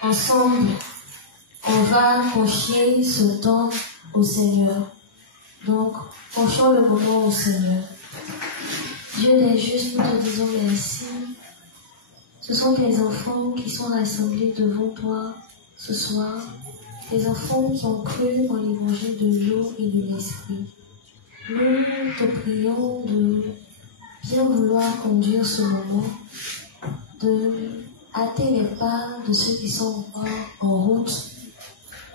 Ensemble, on va confier ce temps au Seigneur. Donc, confions le moment au Seigneur. Dieu est juste, nous te disons merci. Ce sont tes enfants qui sont rassemblés devant toi ce soir. Tes enfants qui ont cru en l'évangile de l'eau et de l'esprit. Nous te prions de bien vouloir conduire ce moment, de hâter les pas de ceux qui sont encore en route,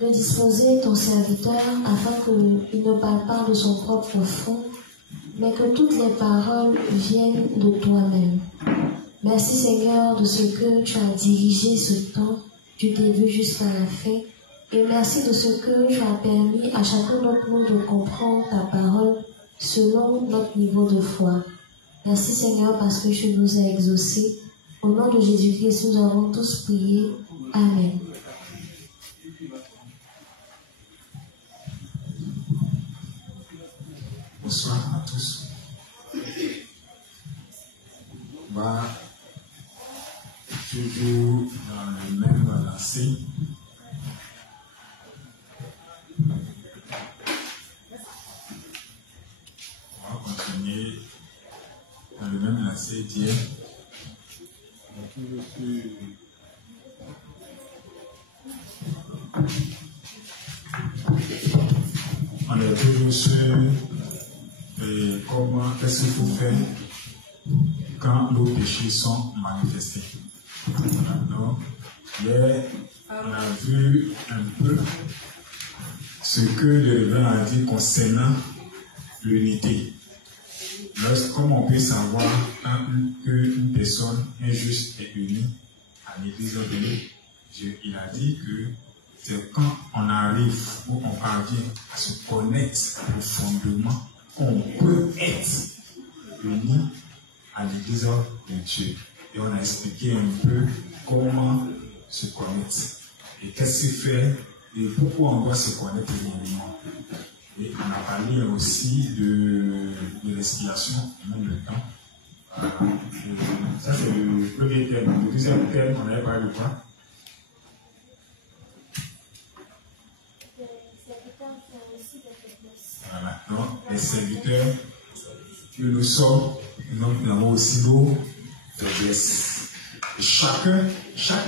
de disposer ton serviteur afin qu'il ne parle pas de son propre fond, mais que toutes les paroles viennent de toi-même. Merci Seigneur de ce que tu as dirigé ce temps du début jusqu'à la fin, et merci de ce que tu as permis à chacun d'entre nous de comprendre ta parole selon notre niveau de foi. Merci Seigneur parce que tu nous as exaucés. Au nom de Jésus-Christ, nous avons tous prié. Amen. Bonsoir à tous. On va toujours dans le même lancé. On va continuer dans le même lancé d'hier. On est toujours sur comment est-ce qu'il faut faire quand nos péchés sont manifestés. Donc, hier, on a vu un peu ce que le révérend a dit concernant l'unité. Comment on peut savoir qu'une personne injuste est unie à l'église de Dieu? Il a dit que c'est quand on arrive ou on parvient à se connaître profondément qu'on peut être unis à l'église de Dieu. Et on a expliqué un peu comment se connaître et qu'est-ce qui fait et pourquoi on doit se connaître réellement. Et on a parlé aussi de l'expiation en même temps. Ça c'est le premier thème. Le deuxième thème, on avait parlé de quoi? Voilà. Donc, les serviteurs que nous sommes, nous avons aussi nos faiblesses. Chaque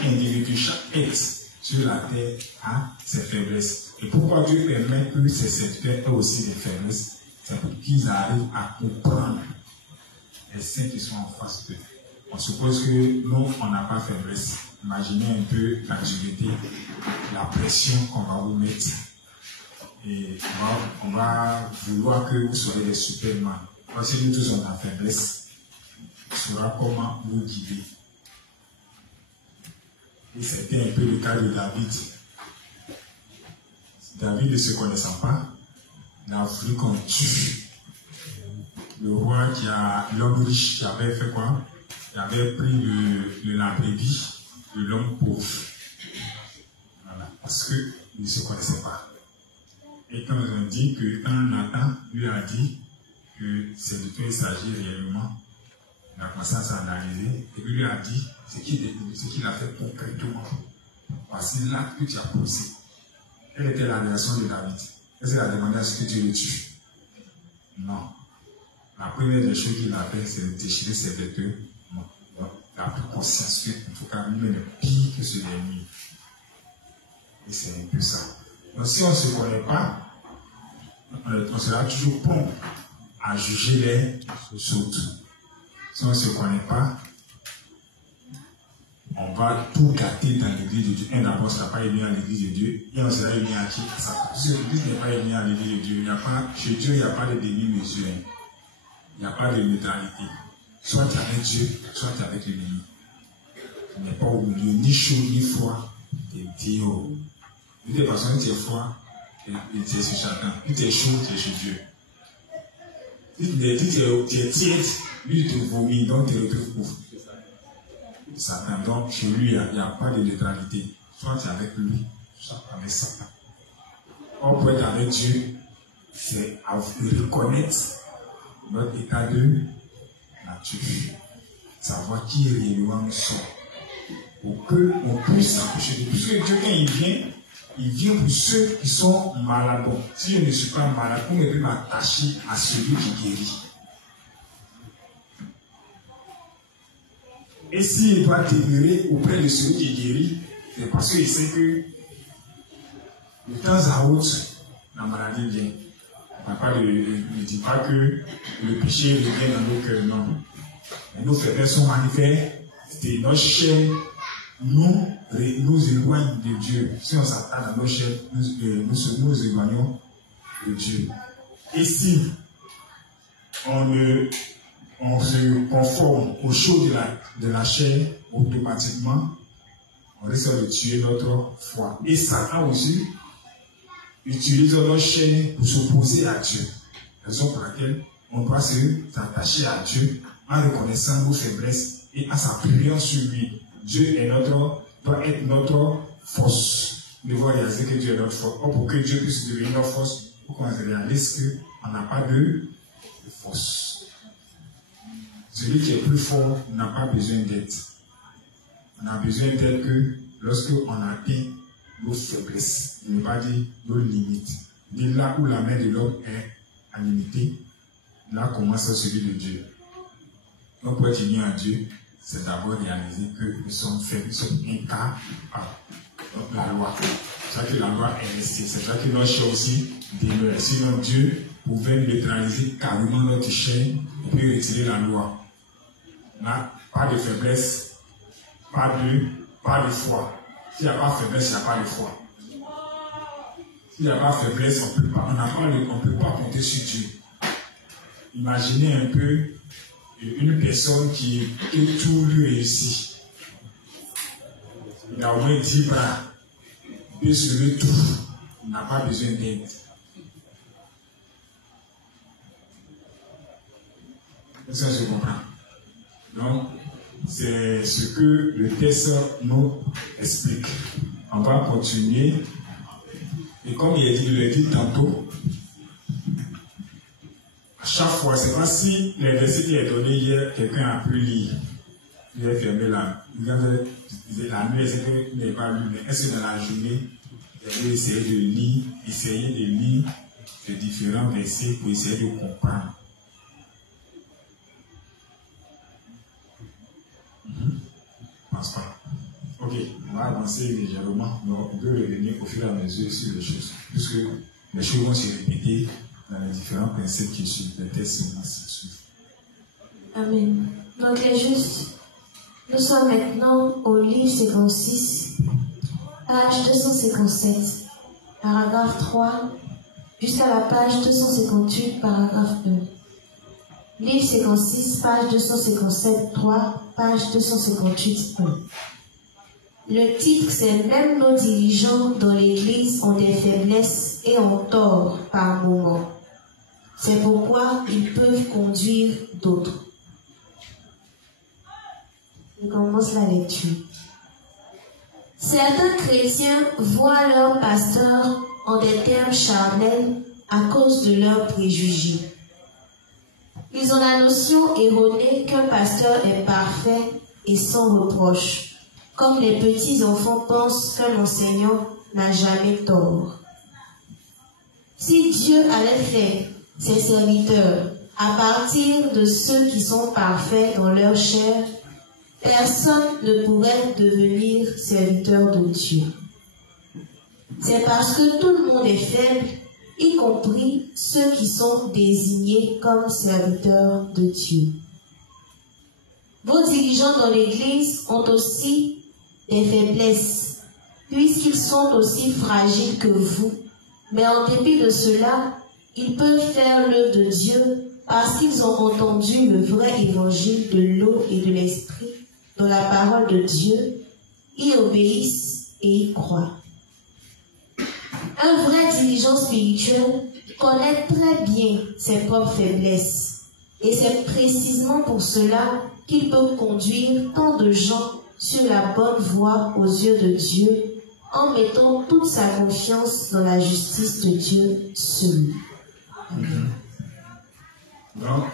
individu, chaque être sur la terre a ses faiblesses. Et pourquoi Dieu permet que ces serviteurs aient aussi des faiblesses? C'est pour qu'ils arrivent à comprendre les saints qui sont en face d'eux. On suppose que nous, on n'a pas de faiblesse. Imaginez un peu la dureté, la pression qu'on va vous mettre. Et on va vouloir que vous soyez des superman. Parce que nous tous on a faiblesse, on saura comment vous guider. Et c'était un peu le cas de David. David ne se connaissant pas, il a voulu qu'on tue le roi l'homme riche qui avait fait quoi? Il avait pris la brebis de l'homme pauvre. Voilà, parce qu'il ne se connaissait pas. Et quand on dit que quand Nathan lui a dit que c'est de toi il s'agit réellement, il a commencé à s'analyser et lui a dit ce qu'il a fait concrètement. Voici l'acte que tu as posé. Quelle était la réaction de David? Est-ce qu'il a demandé à ce que tu le tues? Non. La première des choses qu'il a fait, c'est de déchirer ses vêtements. Non. Donc, il a pris conscience qu'en tout cas, lui-même est pire que ce dernier. Et c'est un peu ça. Donc, si on ne se connaît pas, on sera toujours prompt à juger les autres. Si on ne se connaît pas, on va tout gâter dans l'église de Dieu. Un d'abord, ça ne sera pas émis à l'église de Dieu, et on sera émis à qui? À sa si l'église n'est pas émise à l'église de Dieu, chez Dieu, il n'y a pas de demi-mesure. Il n'y a pas de neutralité. Soit tu es avec Dieu, soit tu es avec l'ennemi. Tu n'es pas au milieu, ni chaud, ni froid. Tu es Dieu. De toute façon, tu es froid, tu es sur chacun. Si tu es chaud, tu es chez Dieu. Si tu es tiède, lui, il te vomit, donc tu te retrouves. Satan. Donc, chez lui, il n'y a pas de neutralité. Soit tu es avec lui, soit avec Satan. On peut être avec Dieu, c'est à reconnaître notre état de nature. Savoir qui réellement nous sommes. pour qu'on puisse s'approcher de lui. Puisque Dieu, quand il vient pour ceux qui sont malades. Bon, si je ne suis pas malade, comment je peux m'attacher à celui qui guérit? Et s'il doit demeurer auprès de celui qui guérit, c'est parce qu'il sait que de temps à autre, la maladie vient. Ne dit pas que le péché revient dans nos cœurs, non. Mais nos faiblesses sont manifestes, notre chair nous éloigne de Dieu. Si on s'attend à nos chairs, nous éloignons de Dieu. Et si on se conforme aux choses de la chair, automatiquement, on risque de tuer notre foi. Et Satan aussi utilise notre chair pour s'opposer à Dieu. Raison pour laquelle on doit s'attacher à Dieu en reconnaissant nos faiblesses et en s'appuyant sur lui. Dieu doit être notre force. Nous devons réaliser que Dieu est notre force. Or, pour que Dieu puisse devenir notre force, il faut qu'on réalise qu'on n'a pas de force. Celui qui est plus fort n'a pas besoin d'aide. On a besoin d'aide que lorsqu'on atteint nos faiblesses, il ne pas dire nos limites. Dès là où la main de l'homme est à limiter, là commence celui de Dieu. Donc pour être uni à Dieu, c'est d'abord réaliser que nous sommes faibles, nous sommes incapables. Donc la loi, c'est ça que la loi est restée, c'est ça que notre chair aussi demeure. Sinon Dieu pouvait neutraliser carrément notre chair et puis retirer la loi. Là, pas de faiblesse, pas de foi. S'il n'y a pas de faiblesse, il n'y a pas de foi. S'il n'y a pas de faiblesse, on ne peut pas compter sur Dieu. Imaginez un peu une personne qui tout lui réussit. Il a au moins 10 bras, il peut se lever tout, il n'a pas besoin d'aide. Ça, je comprends. Donc, c'est ce que le texte nous explique. On va continuer. Et comme il a dit, je l'ai dit tantôt, à chaque fois, c'est pas si les versets qui est donné hier, quelqu'un a pu lire. Il a fermé la nuit, c'est qu'il n'est pas lu, mais est-ce que dans la journée, il avait essayé de lire les différents versets pour essayer de comprendre. Je pense pas. Ok, on va avancer légèrement, mais on peut revenir au fur et à mesure sur les choses, puisque les choses vont se répéter dans les différents principes qui suivent, les textes et ainsi de suite. Amen. Donc les justes, nous sommes maintenant au livre 56, page 257, paragraphe 3, jusqu'à la page 258, paragraphe 1. Livre 56, page 257, 3, page 258, 1. Le titre, c'est « Même nos dirigeants dans l'Église ont des faiblesses et ont tort par moments. C'est pourquoi ils peuvent conduire d'autres. » Je commence la lecture. Certains chrétiens voient leurs pasteurs en des termes charnels à cause de leurs préjugés. Ils ont la notion erronée qu'un pasteur est parfait et sans reproche, comme les petits enfants pensent qu'un enseignant n'a jamais tort. Si Dieu allait faire ses serviteurs à partir de ceux qui sont parfaits dans leur chair, personne ne pourrait devenir serviteur de Dieu. C'est parce que tout le monde est faible, y compris ceux qui sont désignés comme serviteurs de Dieu. Vos dirigeants dans l'Église ont aussi des faiblesses, puisqu'ils sont aussi fragiles que vous, mais en dépit de cela, ils peuvent faire l'œuvre de Dieu parce qu'ils ont entendu le vrai évangile de l'eau et de l'esprit dans la parole de Dieu, y obéissent et y croient. Un vrai dirigeant spirituel connaît très bien ses propres faiblesses, et c'est précisément pour cela qu'il peut conduire tant de gens sur la bonne voie aux yeux de Dieu, en mettant toute sa confiance dans la justice de Dieu seul. Donc,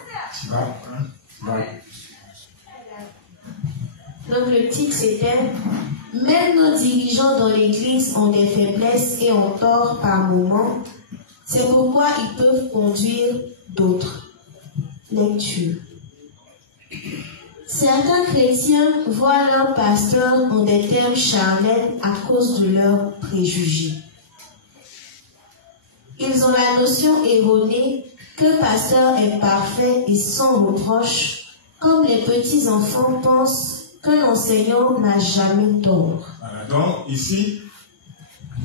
Donc le titre c'était « Même nos dirigeants dans l'Église ont des faiblesses et ont tort par moments. C'est pourquoi ils peuvent conduire d'autres. » Lecture. Certains chrétiens voient leurs pasteurs en des termes charnels à cause de leurs préjugés. Ils ont la notion erronée que pasteur est parfait et sans reproche, comme les petits enfants pensent qu'un enseignant n'a jamais tort. Voilà, donc ici,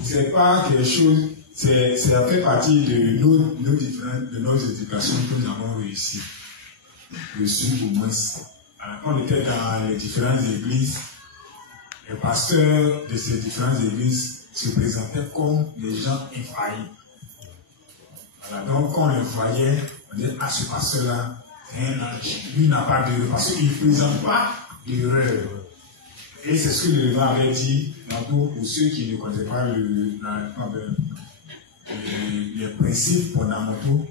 c'est pas quelque chose, ça fait partie de nos éducations que nous avons réussi. Reçu au moins. Alors, quand on était dans les différentes églises, les pasteurs de ces différentes églises se présentaient comme des gens infaillibles. Voilà, donc quand on les voyait, on disait, ah, ce pasteur-là, c'est un ange. Lui n'a pas d'erreur, parce qu'il ne présente pas d'erreur. Et c'est ce que le Lévin avait dit, pour ceux qui ne connaissaient pas les principes fondamentaux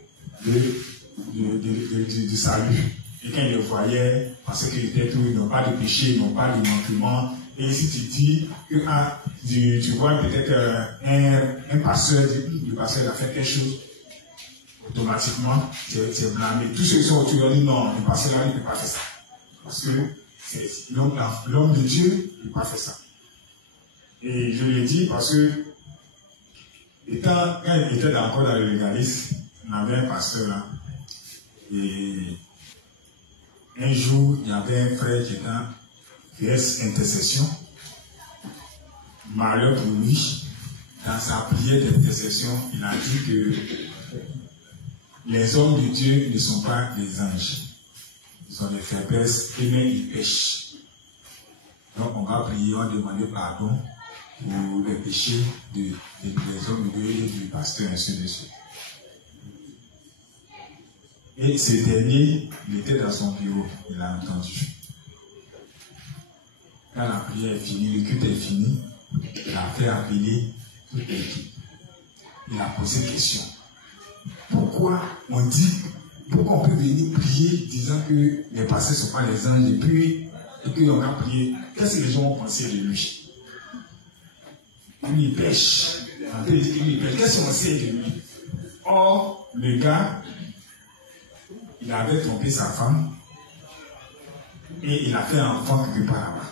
du salut. Et quand ils le voyaient, parce qu'ils étaient tous, ils n'ont pas de péché, ils n'ont pas de manquement. Et si tu dis que tu vois peut-être un pasteur, le pasteur a fait quelque chose, automatiquement, c'est blâmé. Tous ceux qui sont autour disent non, le pasteur là, il ne peut pas faire ça. Parce que l'homme de Dieu, il ne peut pas faire ça. Et je l'ai dit parce que, quand il était encore dans le légalisme, on avait un pasteur là. Et un jour, il y avait un frère qui était en intercession. Malheur pour lui, dans sa prière d'intercession, il a dit que les hommes de Dieu ne sont pas des anges. Ils ont des faiblesses et même ils pêchent. Donc on va prier, on va demander pardon pour les péchés des hommes de Dieu et du pasteur, ainsi de suite. Et ce dernier, il était dans son bureau, il a entendu. Quand la prière est finie, le culte est fini, il a fait appeler toute l'équipe. Il a posé une question. Pourquoi on peut venir prier disant que les pasteurs ne sont pas les anges et puis qu'on va prier? Qu'est-ce que les gens ont pensé de lui? Il pêche. Qu'est-ce qu'on sait de lui? Or, le gars, il avait trompé sa femme et il a fait un enfant quelque part là-bas.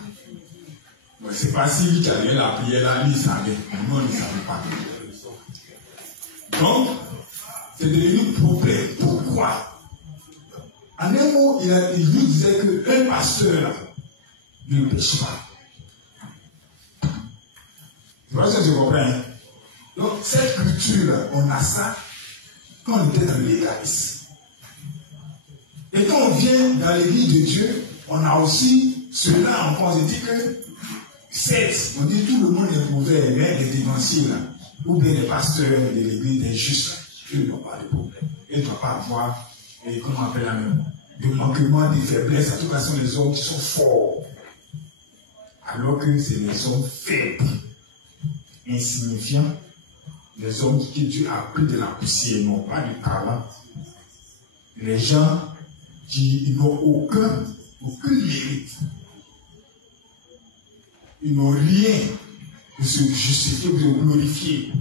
Bon, c'est pas si lui qui avait la prière là, lui il savait, mais nous on ne savait pas. Donc, c'est devenu problème. Pourquoi? En un mot, il lui disait qu'un pasteur ne pêche pas. C'est pas ça que je comprends. Donc, cette culture, on a ça quand on était dans le légalisme. Et quand on vient dans l'église de Dieu, on a aussi cela encore. On dit que, certes, on dit tout le monde est mauvais, mais les dévanciers, ou bien les pasteurs de l'église, des justes, eux n'ont pas de problème. Ils ne doivent pas avoir, comment on appelle la même, de manquement, de faiblesse. En tout cas, ce sont les hommes qui sont forts. Alors que c'est les hommes faibles, insignifiants, les hommes qui Dieu a pris de la poussière, n'ont pas de talent. Les gens qui n'ont aucun mérite. Ils n'ont rien de se justifier ou de glorifier.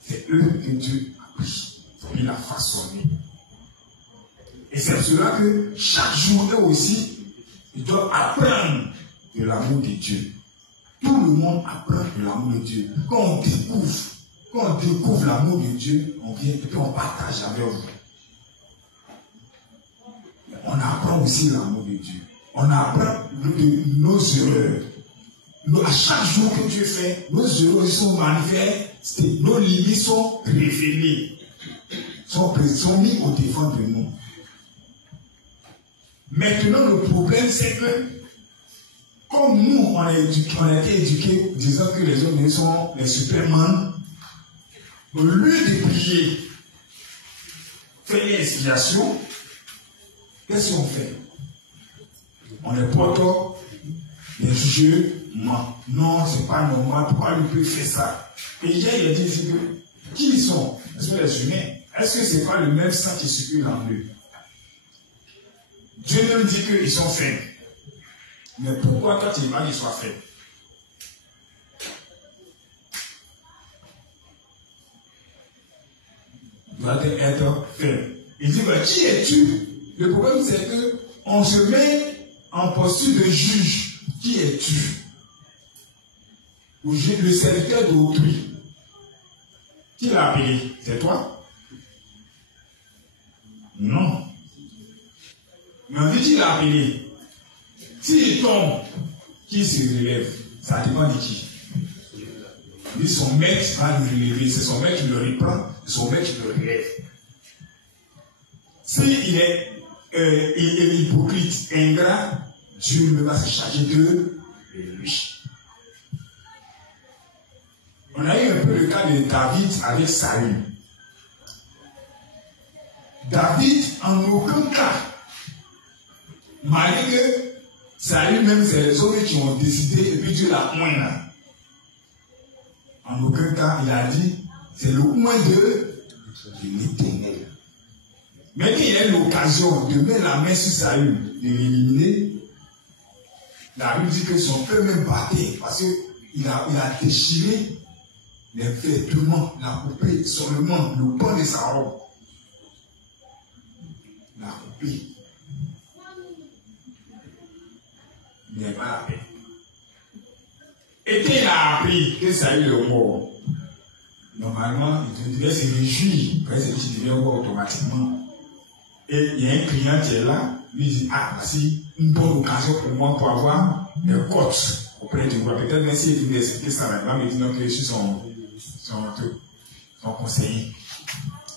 C'est eux que Dieu a pris. Il a façonné. Et c'est pour cela que chaque jour, eux aussi, ils doivent apprendre de l'amour de Dieu. Tout le monde apprend de l'amour de Dieu. Quand on découvre l'amour de Dieu, on vient et puis on partage avec vous. On apprend aussi l'amour de Dieu. On apprend de nos erreurs. À chaque jour que Dieu fait, nos erreurs sont manifestes, nos limites sont révélées, sont mis au devant de nous. Maintenant, le problème, c'est que, comme nous, on a été éduqués disant que les hommes sont les superman, au lieu de prier, faire l'expiation, qu'est-ce qu'on fait? On est porteur des jugements. Non, c'est pas normal. Pourquoi lui peut faire ça? Et hier, il a dit que qui ils sont? Est-ce que les humains? Est-ce que c'est pas le même sang qui circule en eux? Dieu nous dit qu'ils sont faibles. Mais pourquoi toi tu veux pas qu'il soit fait? Il doit être fait. Il dit, mais qui es-tu? Le problème c'est que on se met en posture de juge. Qui es-tu? Le serviteur d'autrui. Qui l'a appelé? C'est toi? Non. Mais on dit qu'il l'a appelé. S'il tombe, qui se relève? Ça dépend de qui. Lui, son maître va le relever. C'est son maître qui le reprend. Son maître qui le relève. S'il est hypocrite, ingrat, Dieu ne va se charger de lui. On a eu un peu le cas de David avec Saül. David, en aucun cas, malgré que Saül même, c'est les autres qui ont décidé, et puis Dieu l'a oint là. En aucun cas, il a dit, c'est le oint de l'Éternel. Mais quand il a eu l'occasion de mettre la main sur Saül, de l'éliminer, la Bible dit que son cœur même battait, parce qu'il a déchiré les vêtements, la coupé seulement le pan de sa robe. La coupé. Il n'y avait pas la paix. Et quand il a appris que Saül est mort, normalement, il devait se réjouir, parce qu'il devait mort automatiquement. Et il y a un client qui est là, lui dit, ah, voici une bonne occasion pour moi pour avoir des cotes auprès de moi. Peut-être même s'il dit expliquer ça, il va me dire que je suis son conseiller.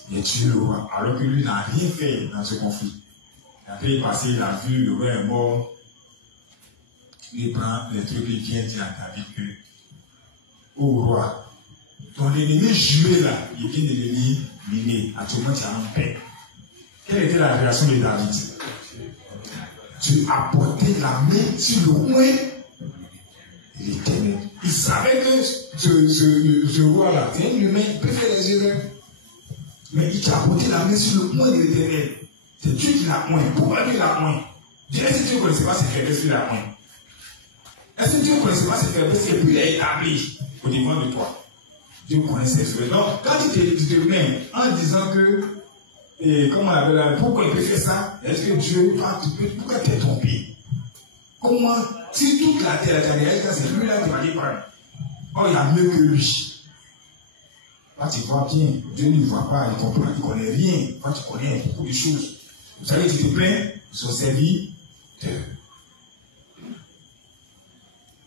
Il est tué le roi, alors que lui n'a rien fait dans ce conflit. Après, il est passé, il a vu, le roi est mort. Il prend les trucs, il vient dire à David que, ô roi, ton ennemi juré là, il vient de l'éliminer. Actuellement, tu es en paix. Quelle était la réaction de David? Tu as porté la main sur le coin de l'Éternel. Il savait que ce roi-là, c'est un humain, il peut faire des erreurs. Mais il t'a porté la main sur le coin de l'Éternel. C'est Dieu qui l'a oint. Pourquoi Dieu l'a oint? Est-ce que Dieu ne connaissait pas ses faiblesses qu'il l'a oint? Est-ce que Dieu ne connaissait pas ses faiblesses et puis il a établi au devant de toi? Dieu connaît ses faiblesses. Donc, quand tu te mets en disant que et comment on appelle là, pourquoi il peut faire ça? Est-ce que Dieu, pourquoi tu es trompé? Comment, si toute la terre est derrière, c'est lui là qui va y prendre. Oh, il y a mieux que lui. Là, tu vois bien, Dieu ne voit pas, il comprend, il ne connaît rien. Toi, tu connais beaucoup de choses. Vous savez, tu te plains, ils sont servis de.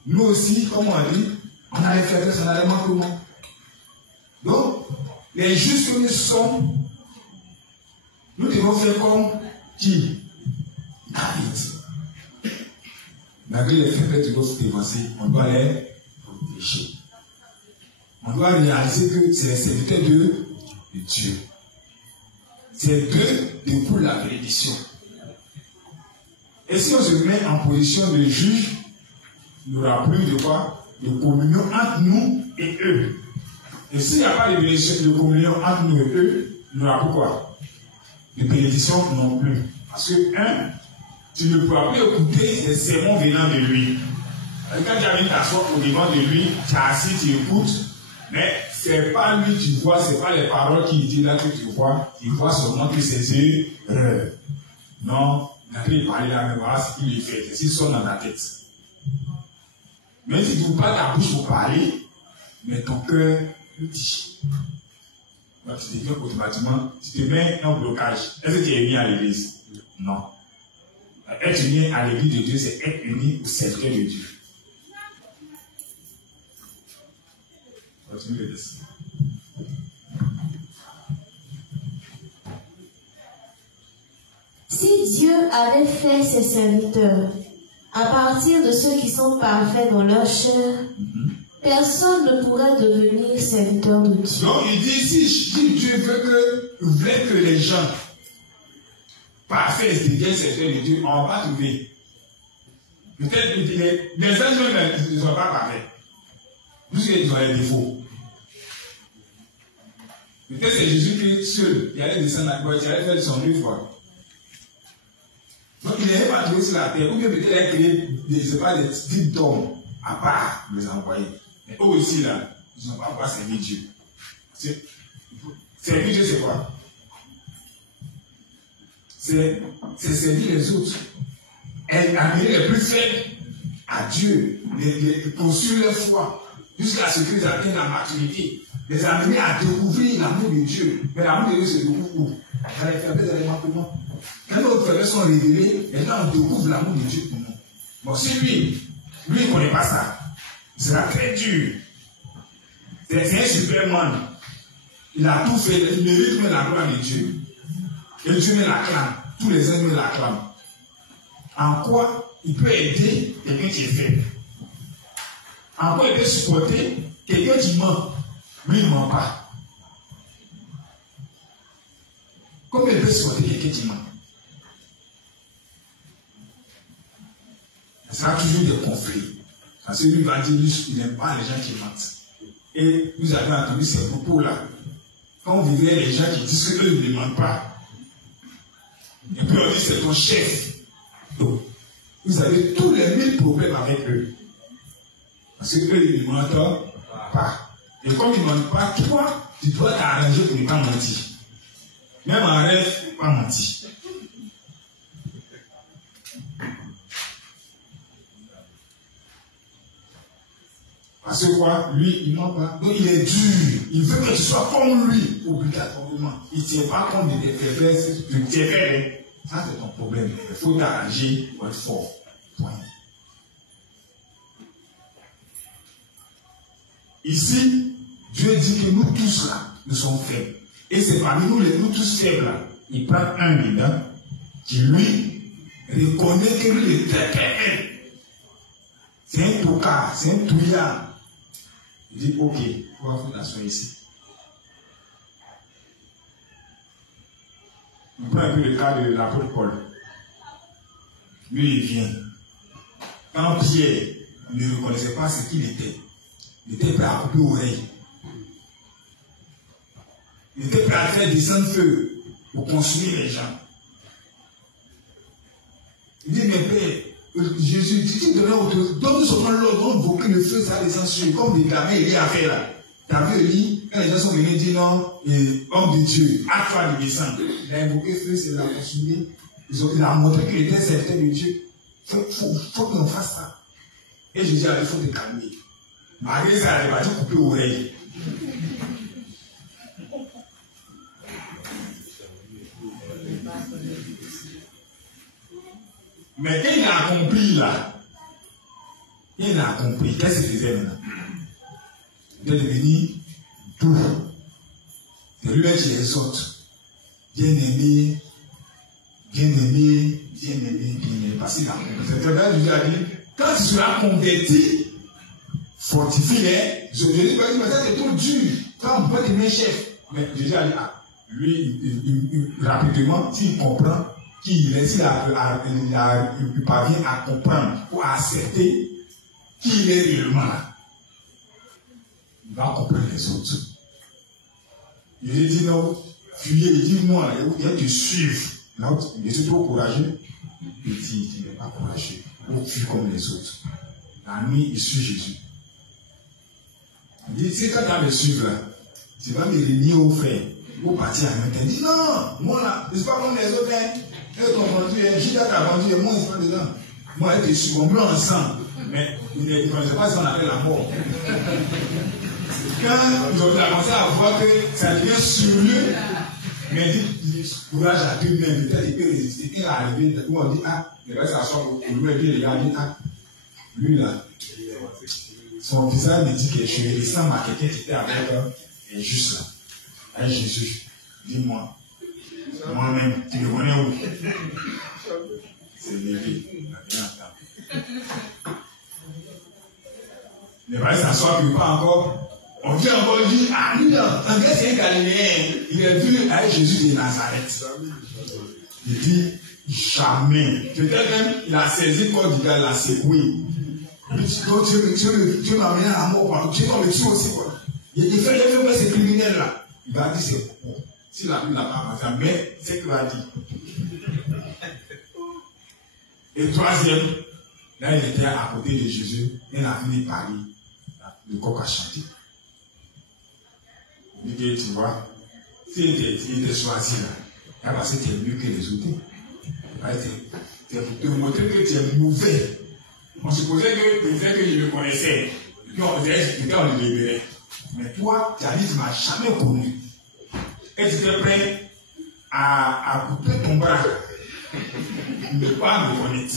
Nous aussi, comme on dit, on a les faiblesses, on a les manquements. Donc, les justes que nous sommes, nous devons faire comme qui? David. Malgré les faiblesses de notre dévancé, on doit les protéger. On doit réaliser que c'est les serviteurs de Dieu. C'est d'eux découle la bénédiction. Et si on se met en position de juge, il n'y aura plus de quoi? De communion entre nous et eux. Et s'il n'y a pas de communion entre nous et eux, il n'y aura plus quoi? De bénédiction non plus. Parce que, tu ne pourras plus écouter les sermons venant de lui. Quand tu as mis t'asseoir au devant de lui, tu es assis, tu écoutes, mais ce n'est pas lui que tu vois, ce n'est pas les paroles qu'il dit là que tu vois seulement que ses yeux. Non, il n'a plus parlé là, mais voilà ce qu'il lui fait. C'est ce qui sonne dans ta tête. Mais si tu n'ouvres pas ta bouche pour parler, mais ton cœur le dit. Donc, tu te dis automatiquement, tu te mets en blocage. Est-ce que tu es mis à l'église? Non. Être uni à l'église de Dieu, c'est être uni au serviteur de Dieu. Continue le dessin. Si Dieu avait fait ses serviteurs à partir de ceux qui sont parfaits dans leur chair, personne ne pourrait devenir serviteur de Dieu. Donc il dit, si Dieu veut que les gens parfaits deviennent serviteurs de Dieu, on va trouver. Peut-être les anges même ne sont pas parfaits. Puisqu'ils ont les défauts. Peut-être c'est Jésus qui seul, il allait descendre à la gloire, il allait faire son œuvre. Donc il n'est pas trouvé sur la terre, ou bien peut-être il a créé des types d'hommes à part les envoyer. Mais eux aussi là, ils n'ont pas encore servi Dieu. Servir Dieu, c'est quoi? C'est servir les autres. Amener les plus faibles à Dieu, les poursuivre leur foi, jusqu'à ce qu'ils atteignent la maturité. Les amener à découvrir l'amour de Dieu. Mais l'amour de Dieu se découvre où? Dans les faiblesses et les manquements. Quand nos faiblesses sont révélées, et là on découvre l'amour de Dieu pour nous. Bon, si lui il ne connaît pas ça, ce sera très dur. C'est un superman. Il a tout fait, il mérite même la gloire de Dieu. Et Dieu me l'acclame. Tous les uns me l'acclament. En quoi il peut aider quelqu'un qui est faible? En quoi il peut supporter quelqu'un qui ment? Lui, il ne ment pas. Comment il peut supporter quelqu'un qui ment? Il sera toujours des conflits. Parce que lui va dire, lui, il n'aime pas les gens qui mentent. Et vous avez entendu ces propos-là. Quand vous vivez les gens qui disent qu'eux ne mentent pas, et puis on dit c'est ton chef. Donc, vous avez tous les 1000 problèmes avec eux. Parce qu'eux, ils ne mentent pas. Et comme ils ne mentent pas, toi, tu dois t'arranger pour ne pas mentir. Même en rêve, il ne faut pas mentir. Parce que quoi? Lui, il ne ment pas. Donc il est dur. Il veut que tu sois comme lui, obligatoirement. Il ne tient pas compte de tes faiblesses, de tes faiblesses. Ça, c'est ton problème. Il faut t'arranger pour être fort. Point. Ici, Dieu dit que nous tous là, nous sommes faibles. Et c'est parmi nous tous faibles là. Il prend un leader qui lui reconnaît que lui est très faible. C'est un tocard, c'est un touillard. Il dit, ok, on va faire l'assaut ici. On prend un peu le cas de l'apôtre Paul. Lui, il vient. Quand Pierre ne reconnaissait pas ce qu'il était, il était prêt à couper l'oreille. Il était prêt à faire descendre feu pour consumer les gens. Il dit, mais Père, Jésus, tu te donne seulement l'ordre, on invoque le feu, ça descend sur lui, comme des gamins, il y a fait là. Tu as vu Élie, quand les gens sont venus dire non, homme de Dieu, à toi de descendre. Il a invoqué le feu, c'est la consumé. Il a montré qu'il était serviteur de Dieu. Il faut qu'on fasse ça. Et Jésus a dit, il faut te calmer. Malgré ça, elle va te couper l'oreille. Mais quand il a accompli là, il a accompli, qu'est-ce qu'il faisait maintenant? Il est devenu tout. C'est lui qui exhorte. Bien-aimé, bien-aimé, bien-aimé, bien-aimé. Parce qu'il a accompli. C'est très bien, Jésus a dit, quand tu seras converti, fortifie-les. Je ne dis pas, mais ça c'est trop dur. Quand on peut être un chef. Mais Jésus a dit, ah, lui, rapidement, s'il comprend, s'il parvient à comprendre ou à accepter qui il est réellement là, il va comprendre les autres. Il lui dit non, fuyez, il dit moi, il va te suivre. L'autre, il est trop courageux. Il dit, il n'est pas courageux. Il fuit comme les autres. La nuit, il suit Jésus. Il dit, c'est quand tu vas me suivre là, tu vas me réunir au fait, au partir à matin. Il dit non, moi là, c'est pas comme les autres. Hein. Et ton vendu, Judas t'a vendu, et moi, il se dedans. Moi, elle te suit, on meurt ensemble. Mais il ne connaissait pas ce qu'on appelle la mort. Quand ils ont commencé à voir que ça devient sérieux, mais il dit, courage à tout le monde, peut-être il peut résister. Il est arrivé, tout le monde dit, ah, il va s'asseoir pour lui, il a dit, ah, lui là, son visage me dit quelque chose, il ressemble à quelqu'un qui était avec et juste là, avec Jésus. Dis-moi. Moi-même, tu me connais où? C'est levé. Il va s'asseoir, il ne pas encore. On vient encore dire, ah lui là, en fait c'est un Galiléen. Il est venu avec Jésus de Nazareth. Il dit, jamais. Peut-être même, il a saisi le corps du gars, il l'a secoué. Donc Dieu m'a amené à la mort. Dieu m'a tué aussi. Il fait ces criminels là. Il va dire, c'est bon. S'il a pris la part, mais c'est qu'il va dire. Et troisième, là il était à côté de Jésus, il a fini parler, le coq a chanté. Il dit, tu vois, s'il était choisi là, parce que tu es mieux que les autres. C'est pour te montrer que tu es mauvais. On supposait que tu disais que je le connaissais. Puis on faisait expliquer, on le libérait. Mais toi, tu as dit, tu ne m'as jamais connu. Et tu étais prêt à couper ton bras. Ne pas me connaître.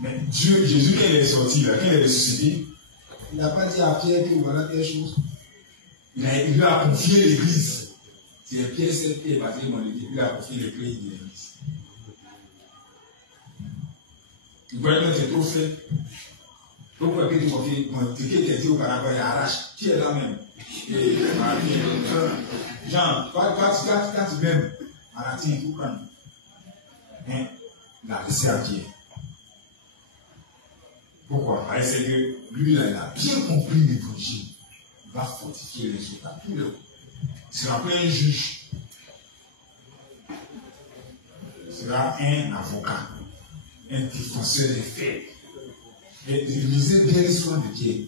Mais Dieu, Jésus, quand il est sorti là, quand il est ressuscité, il n'a pas dit à Pierre que voilà telle chose. Il lui a confié l'église. C'est Pierre, c'est Pierre, parce qu'il lui a confié les clés de l'église. Tu vois que c'est trop fait. Pourquoi que tu confies ce qui était dit auparavant, il arrache. Qui est là même? Jean, quand tu m'aimes, à la tienne, il faut prendre. Mais il a laissé à Pierre. Pourquoi? Parce que lui, là, il a bien compris l'évangile. Il va fortifier les autres. Il sera pas un juge. Il sera un avocat, un défenseur des faits. Et lisez bien l'histoire de Pierre.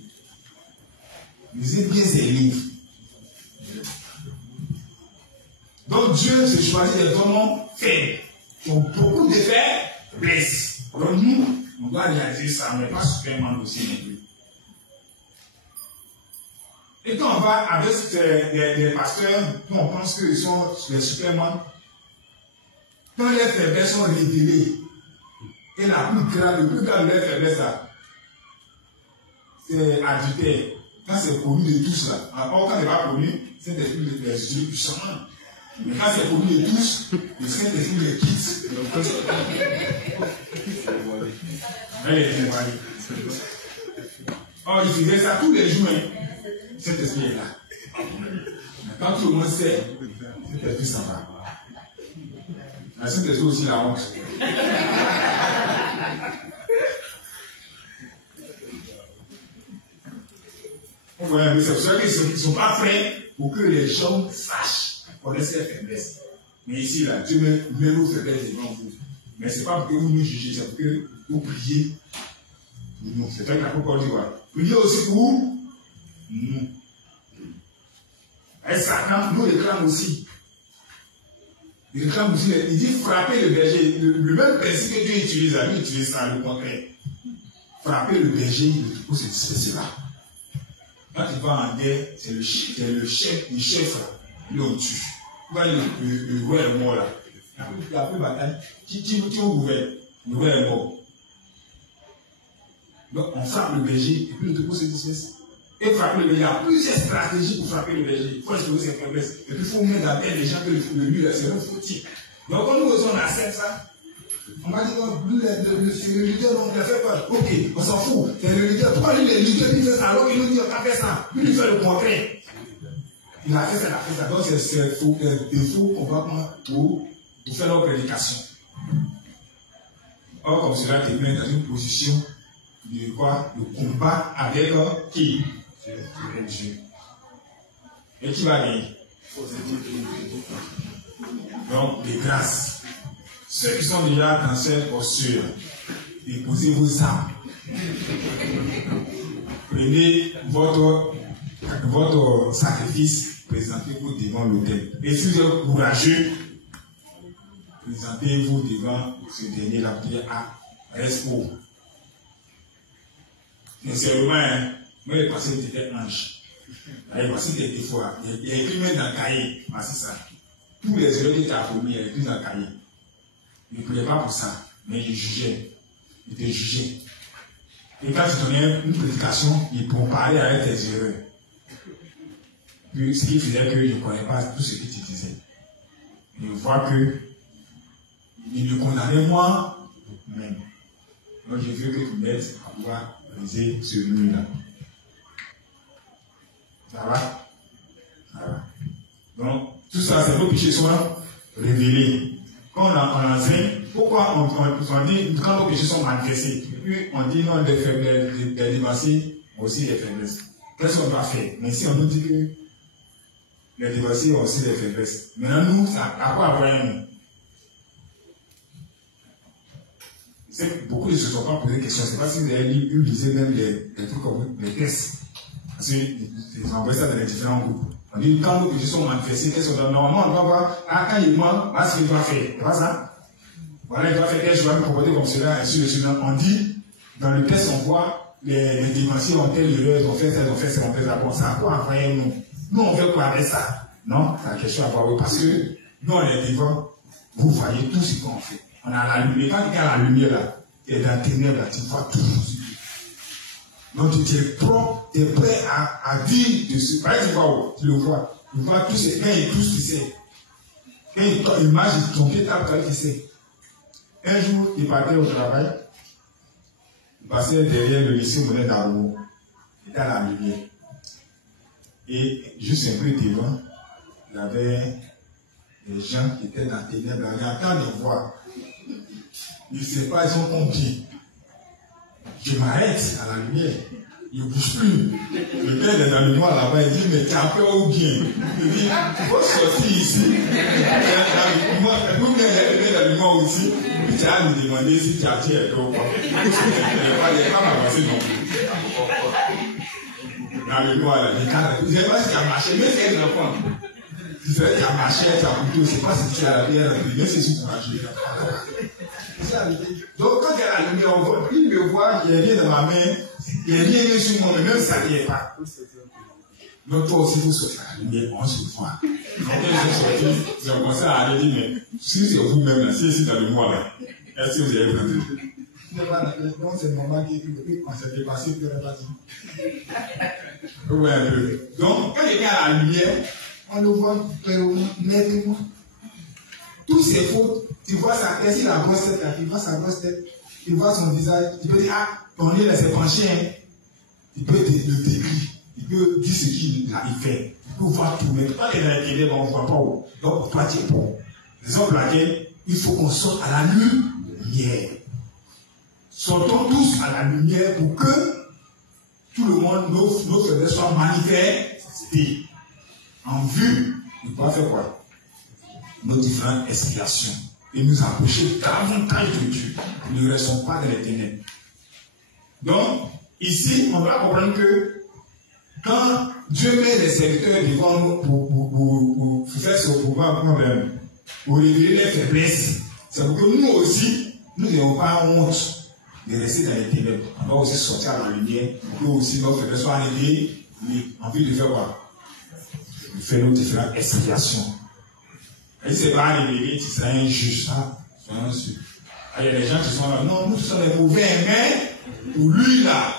Lisez bien ses livres. Donc Dieu se choisit des hommes faibles, qui ont beaucoup de faiblesses. Donc nous, on doit réaliser ça, mais pas Superman aussi non plus. Et quand on va avec les pasteurs, on pense qu'ils sont les Superman. Quand les faiblesses sont révélées, et la plus grave, le plus grave de les faiblesses, c'est adultère. Quand c'est connu de tous, là, alors quand c'est pas connu, c'est des trucs de Dieu puissants. Mais quand c'est connu de tous, le Saint-Esprit les quitte. Oh, il faisait ça tous les jours. Saint-Esprit est là. Mais quand tout le monde sait, Saint-Esprit s'en va. La Saint-Esprit aussi la honte. C'est pour ça qu'ils ne sont pas prêts pour que les gens sachent, connaissent les faiblesses. Mais ici, là, Dieu met nos faiblesses devant vous. Mais ce n'est pas pour que vous nous jugez, c'est pour que vous priez pour nous. C'est vrai que la Côte d'Ivoire. Priez aussi pour nous. Et Satan nous réclame aussi. Il réclame aussi, il dit frapper le berger. Le même principe que Dieu utilise, lui utilise ça, le contraire. Frapper le berger, le troupeau, c'est là. Quand il va en guerre, c'est le chef, lui on tue. Tu vois, le roi est mort là. Après bataille, qui on gouverne? Le roi est mort. Donc on frappe le berger et puis le troupeau se disperse. Et frapper le berger, il y a plusieurs stratégies pour frapper le berger. Il faut exploser ses faiblesses. Et puis il faut mettre dans la tête des gens que lui, c'est un faux type. Donc quand nous on accepte ça, on va dire le leader, on ne fait pas. Ok, on s'en fout. C'est le leader. Pourquoi lui, le leader, il fait ça alors qu'il nous dit on a fait ça? Lui, il fait le contraire. Il a fait ça, il a fait ça. Donc c'est des faux comportements pour faire leur prédication. Or, comme cela te met dans une position de quoi? De combat avec qui? Dieu. Et qui va gagner? Donc, les grâces. Ceux qui sont déjà dans cette posture, déposez vos armes. Prenez votre sacrifice, présentez-vous devant l'autel. Et si vous êtes courageux, présentez-vous devant ce dernier là, vous dites, ah, reste haut. Sincèrement, moi j'ai passé des anges. J'ai passé des fois. Il y a écrit même dans le cahier, c'est ça. Tous les erreurs qui étaient commis, il y a écrit dans le cahier. Il ne priait pas pour ça, mais il jugeait. Il était jugé. Et quand tu donnais une prédication, il comparait avec tes erreurs. Puis ce qui faisait qu'il ne connaissait pas tout ce que tu disais. Il voit que il me condamnait moi-même. Donc je veux que tu m'aides à pouvoir briser ce mur-là. Ça va? Ça va. Donc, tout ça, c'est vos péchés sont révélés. Quand on enseigne, pourquoi on dit, quand nos péchés sont manifestés, et puis on dit non, des faiblesses, des dévancés, aussi des faiblesses. Qu'est-ce qu'on doit faire? Mais si on nous dit que les dévancés ont aussi des faiblesses, maintenant nous, ça, à quoi avoir un nom? beaucoup ne se sont pas posé de questions. Je ne sais pas si vous avez lisé même des trucs comme les tests. Parce qu'ils envoient ça dans les différents groupes. On dit, quand nos péchés sont manifestés, qu'est-ce qu'on doit normalement, on doit voir, quand il ment, voilà ce qu'il doit faire. C'est pas ça? Voilà, il doit faire tel choix, me comporter comme cela, ainsi de suite. On dit, dans le test, on voit les démentiers ont telle erreur, ils ont fait ça, ils ont fait ça, on fait ça. Bon, ça a quoi envoyer nous? Nous, on fait quoi avec ça? Non, c'est la question à voir. Parce que nous, on est vivants, vous voyez tout ce qu'on fait. On a la lumière. Quand il y a la lumière là, et dans la ténèbres là, tu vois tout. Donc tu es propre, tu es prêt à dire de ce. Par exemple, tu le vois. Tu vois tout ce. Quand il touche, tu sais. Quand il marche, ton pied tape, tu sais. Un jour, il partait au travail. Il passait derrière le lycée Monet d'Arbo. Il était à la lumière. Et juste un peu devant, il y avait des gens qui étaient dans les ténèbres. Il entend des voix. Il ne sait pas, ils sont combien. Je m'arrête à la lumière. Il ne bouge plus. Le père est dans le noir là-bas. Il dit, mais tu as peur ou bien? Il dit, il faut sortir ici. Nous, bien, il est dans le noir aussi. Puis tu as nous demander si tu as dit un peu ou pas. Il n'est pas avancé non plus. Dans le noir là, je ne sais pas si tu as marché, mais c'est un enfant. Tu sais, tu as marché, tu as couteau, je ne sais pas si tu as bien appris, mais c'est sur ton marché. Donc quand il y a la lumière, on voit, il me voit, il n'y a rien dans ma main, il n'y a rien sur moi, mais même ça n'y est pas. Donc toi aussi, vous sortez à la lumière, on se voit. Donc ils sont sortis, ils ont commencé à aller dire, mais si c'est vous-même là, si ici dans le mois là, est-ce que vous avez vendu? Donc c'est normal qu'on s'est dépassé, vous n'avez pas dit. Oui, un peu. Donc quand il y a la lumière, on le voit nettement. Tous ces fautes, tu vois sa tête, il a la grosse tête là, tu vois sa grosse tête, tu vois son visage, tu peux dire, ah, ton nez là c'est penché, hein. Il peut le décrire, il peut dire ce qu'il fait, il peut voir tout, mais quand il est dans les ténèbres, on ne voit pas où. Donc toi tu es bon. Raison pour laquelle il faut qu'on sorte à la lumière. Sortons tous à la lumière pour que tout le monde, nos faiblesses soient manifestées en vue de pouvoir faire quoi? Nos différentes expiations et nous approcher davantage de Dieu. Nous ne restons pas dans les ténèbres. Donc, ici, on doit comprendre que quand Dieu met les serviteurs devant nous pour faire ce pouvoir problème, pour révéler les faiblesses, c'est pour que nous aussi, nous n'ayons pas honte de rester dans les ténèbres. On doit aussi sortir à la lumière pour que aussi nos faiblesses soient révélées, mais en vue de faire quoi? De faire nos différentes expiations. Et si ce n'est pas révélé, tu seras injuste. Soyons sûrs. Il y a des gens qui sont là, non, nous sommes des mauvais, mais pour lui là,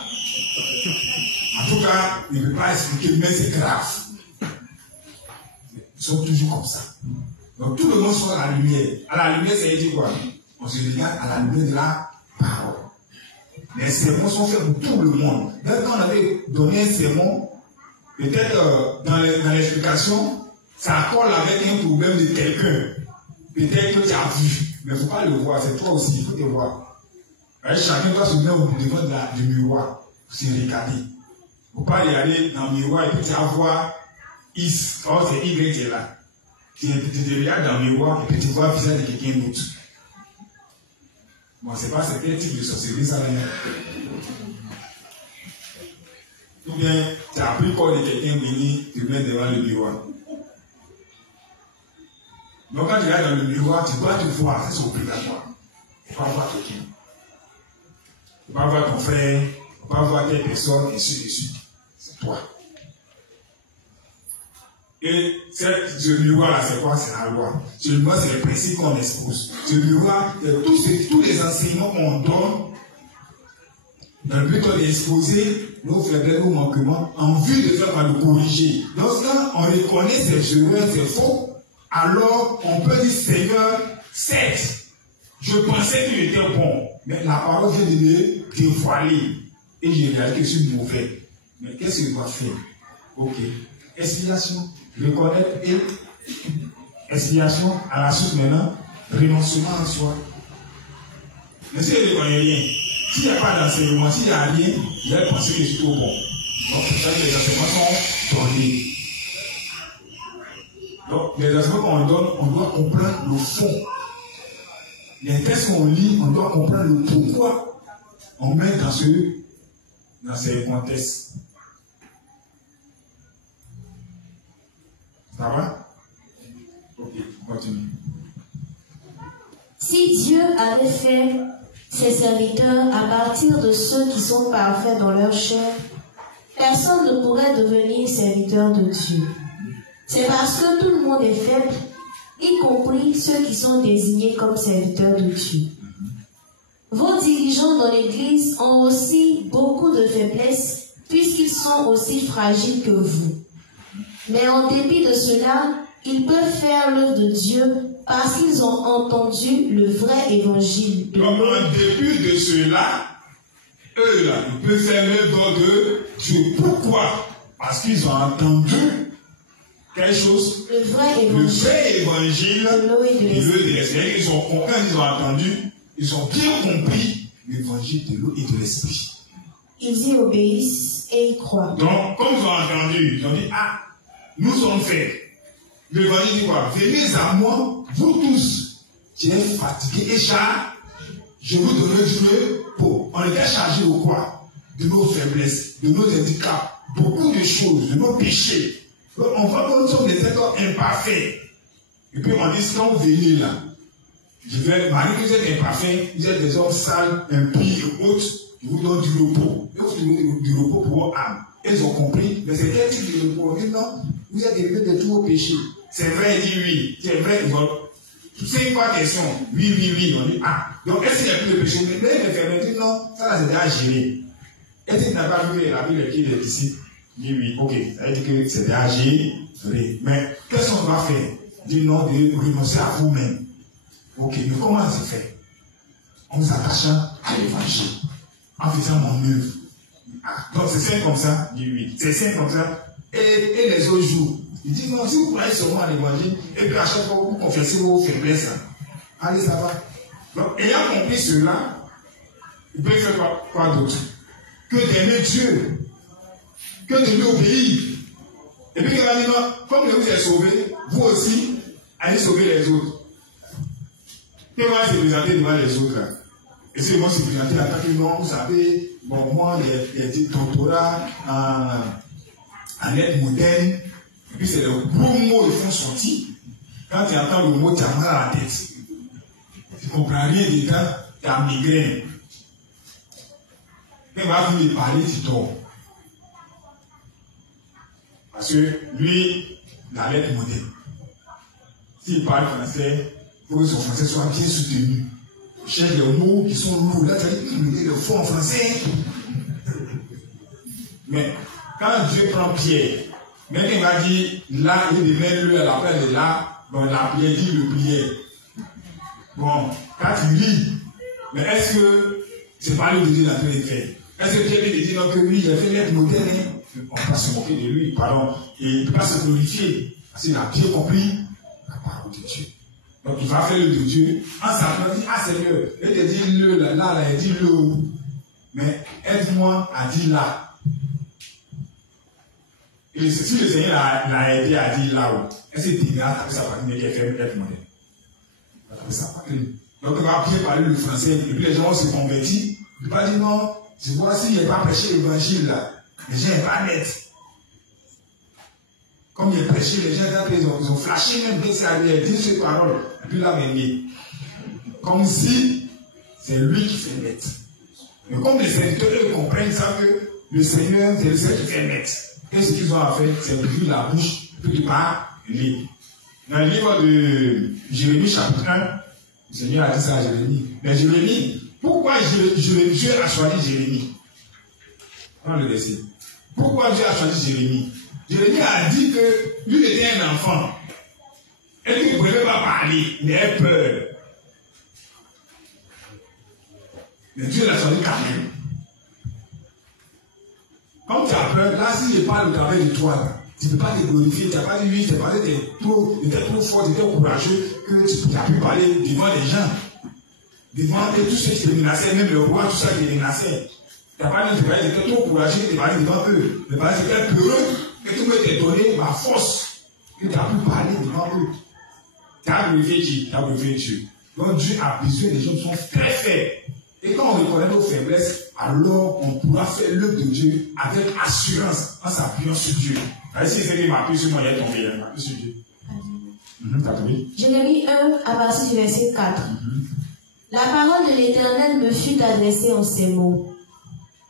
en tout cas, il ne peut pas expliquer, mais c'est grave. Ils sont toujours comme ça. Donc tout le monde sort à la lumière. À la lumière, ça veut dire quoi? On se regarde à la lumière de la parole. Les sermons sont faits pour tout le monde. Même quand on avait donné un sermon, peut-être dans l'explication, ça colle avec un problème de quelqu'un. Peut-être que tu as vu, mais il ne faut pas le voir, c'est toi aussi, il faut te voir. Chacun doit se mettre au devant du miroir pour se regarder. Il ne faut pas y aller dans le miroir et puis tu vas voir X, or c'est Y qui est là. Tu te regardes dans le miroir et puis tu vois le visage de quelqu'un d'autre. Bon, c'est pas quel type de sorcellerie ça va. Ou bien tu as pris corps de quelqu'un venir te mettre devant le miroir. Donc quand tu regardes dans le miroir, tu dois te voir, c'est obligatoire. Tu ne peux pas voir quelqu'un. Tu ne peux pas voir ton frère, tu ne peux pas voir telle personne, et ainsi de suite. C'est toi. Et ce miroir-là, c'est quoi? C'est la loi. Ce miroir, c'est les principes qu'on expose. Ce miroir, tous les enseignements qu'on donne, dans le but d'exposer nos faiblesses, nos manquements, en vue de faire le corriger. Donc quand on reconnaît ces erreurs, c'est faux, alors on peut dire, Seigneur, certes, je pensais qu'il était bon, mais la parole vient de me dévoiler, et j'ai réalisé que je suis mauvais. Mais qu'est-ce que je dois faire? Ok. Expiation, reconnaître et expiation, à la suite maintenant, renoncement en soi. Mais si je ne reconnais rien, s'il n'y a pas d'enseignement, s'il n'y a rien, je vais penser que je suis trop bon. Donc, les enseignements sont donnés. Donc, les enseignements qu'on donne, on doit comprendre le fond. les textes qu'on lit, on doit comprendre le pourquoi on met dans ces contextes. Ça va? Ok, continue. Si Dieu avait fait ses serviteurs à partir de ceux qui sont parfaits dans leur chair, personne ne pourrait devenir serviteur de Dieu. C'est parce que tout le monde est faible, y compris ceux qui sont désignés comme serviteurs de Dieu. Vos dirigeants dans l'Église ont aussi beaucoup de faiblesses, puisqu'ils sont aussi fragiles que vous. Mais en dépit de cela, ils peuvent faire l'œuvre de Dieu parce qu'ils ont entendu le vrai évangile. Donc, en dépit de cela, eux là, ils peuvent faire l'œuvre de Dieu. Pourquoi? Parce qu'ils ont entendu quelque chose, le vrai évangile de l'eau et de l'esprit. Ils ont compris, ils ont entendu, ils ont bien compris l'évangile de l'eau et de l'esprit. Ils y obéissent et y croient. Donc, comme ils ont entendu, ils ont dit, ah, nous sommes faits. L'évangile dit quoi? Venez à moi, vous tous, qui êtes fatigués et chargés, je vous donnerai du repos. On était chargés de quoi? De nos faiblesses, de nos handicaps, beaucoup de choses, de nos péchés. Donc, on voit que nous sommes des êtres imparfaits. Et puis on dit, quand vous venez là, malgré que vous êtes imparfaits, vous êtes des hommes sales, impies et autres, je vous donne du repos. Et vous donnez du repos pour vos âmes. Et ils ont compris, mais c'est quel type de repos? On dit non, vous êtes délivrés de tous vos péchés. C'est vrai, il dit oui. C'est vrai, c'est quoi la question? Oui, oui, oui. On dit ah. Donc est-ce qu'il n'y a plus de péché? Mais les frères dit non, ça là c'est déjà géré. Est-ce qu'il n'a pas vu la Bible qui est ici? Il dit oui, ok. Ça veut dire que c'est déjà géré. Mais qu'est-ce qu'on va faire? Il dit non, de renoncer à vous-même. Ok, mais comment ça se fait? En s'attachant à l'évangile, en faisant mon œuvre. Ah, donc c'est simple comme ça? Il dit oui. C'est simple comme ça. Et les autres jours, il dit non, si vous croyez seulement à l'évangile, et puis à chaque fois vous confessez vos faiblesses, allez, ça va. Donc, ayant compris cela, il peut faire quoi d'autre? Que d'aimer Dieu, que de lui obéir. Et puis, il va dire non, comme je vous ai sauvé, vous aussi, allez sauver les autres. Et moi, je vais se présenter devant les autres. Là. Et si moi, je se présenter en tant que non, vous savez, bon, moi, les doctorats en aide moderne, et puis c'est le gros mot qui font sortir. Quand tu entends le mot, tu as mal à la tête. Tu ne comprends rien dedans, tu as migraine. Quand il va venir parler, tu dors. Parce que lui, la lettre moderne, s'il parle français, il faut que son français soit bien soutenu. Il cherche les mots qui sont lourds. Là, tu vas dire, le fond en français. Mais quand Dieu prend Pierre, même il va dire, là, il met le à la place de là, bon, la prière dit le prière. Bon, quand tu lis, mais est-ce que c'est pas lui de dire la vérité? Est-ce que Pierre dit non que lui, il a fait l'être moderne, on ne peut pas se moquer de lui, pardon, et il ne peut pas se glorifier, parce qu'il a bien compris la parole de Dieu. Donc il va faire le de Dieu, en s'appelant, il dit, ah Seigneur, il te dit le, là, il dit le, mais aide-moi à dire là. Et si le Seigneur l'a aidé à dire là-haut, est-ce qu'il dira taper sa partie, mais qu'il fait être moderne? Il va taper sa partie. Donc il va bien parler le français, et puis les gens se convertis. Il va dire non, je vois s'il n'est pas prêché l'évangile là, les gens ne sont pas nets. Comme il est prêché, les gens ils ont flashé même dès qu'il a dit ces paroles, et puis là, il comme si c'est lui qui fait net. Mais comme les serviteurs eux, comprennent ça que le Seigneur, c'est le Seigneur qui fait net. Et ce qu'ils ont à faire, c'est d'ouvrir la bouche, puis de parler. Dans le livre de Jérémie, chapitre 1, le Seigneur a dit ça à Jérémie. Mais Jérémie, pourquoi Dieu a choisi Jérémie? On le verset. Pourquoi Dieu a choisi Jérémie? Jérémie a dit que lui était un enfant. Et qu'il ne pouvait pas parler. Il avait peur. Mais Dieu l'a choisi quand même. Comme tu as peur, là, s'il parle au travers de toi, tu ne peux pas te glorifier. Tu n'as pas dit oui, c'est parce que tu étais trop fort, tu étais courageux, que tu as pu parler devant les gens. Devant tous ceux qui te menaçaient, même le roi, tout ça qui te menaçait. Tu n'as pas dit que tu étais trop courageux, tu parlais devant eux. Mais parce que tu étais peureux, que tout le monde t'a donné ma force, que tu as pu parler devant eux. Tu as glorifié qui? Tu as glorifié Dieu. Donc Dieu a besoin des gens qui sont très faibles. Et quand on reconnaît nos faiblesses, alors on pourra faire l'œuvre de Dieu avec assurance en s'appuyant sur Dieu. Si c'est qu'il m'appuie sur moi, il est tombé, il m'appuie sur Dieu. Jérémie 1 à partir du verset 4. La parole de l'Éternel me fut adressée en ces mots.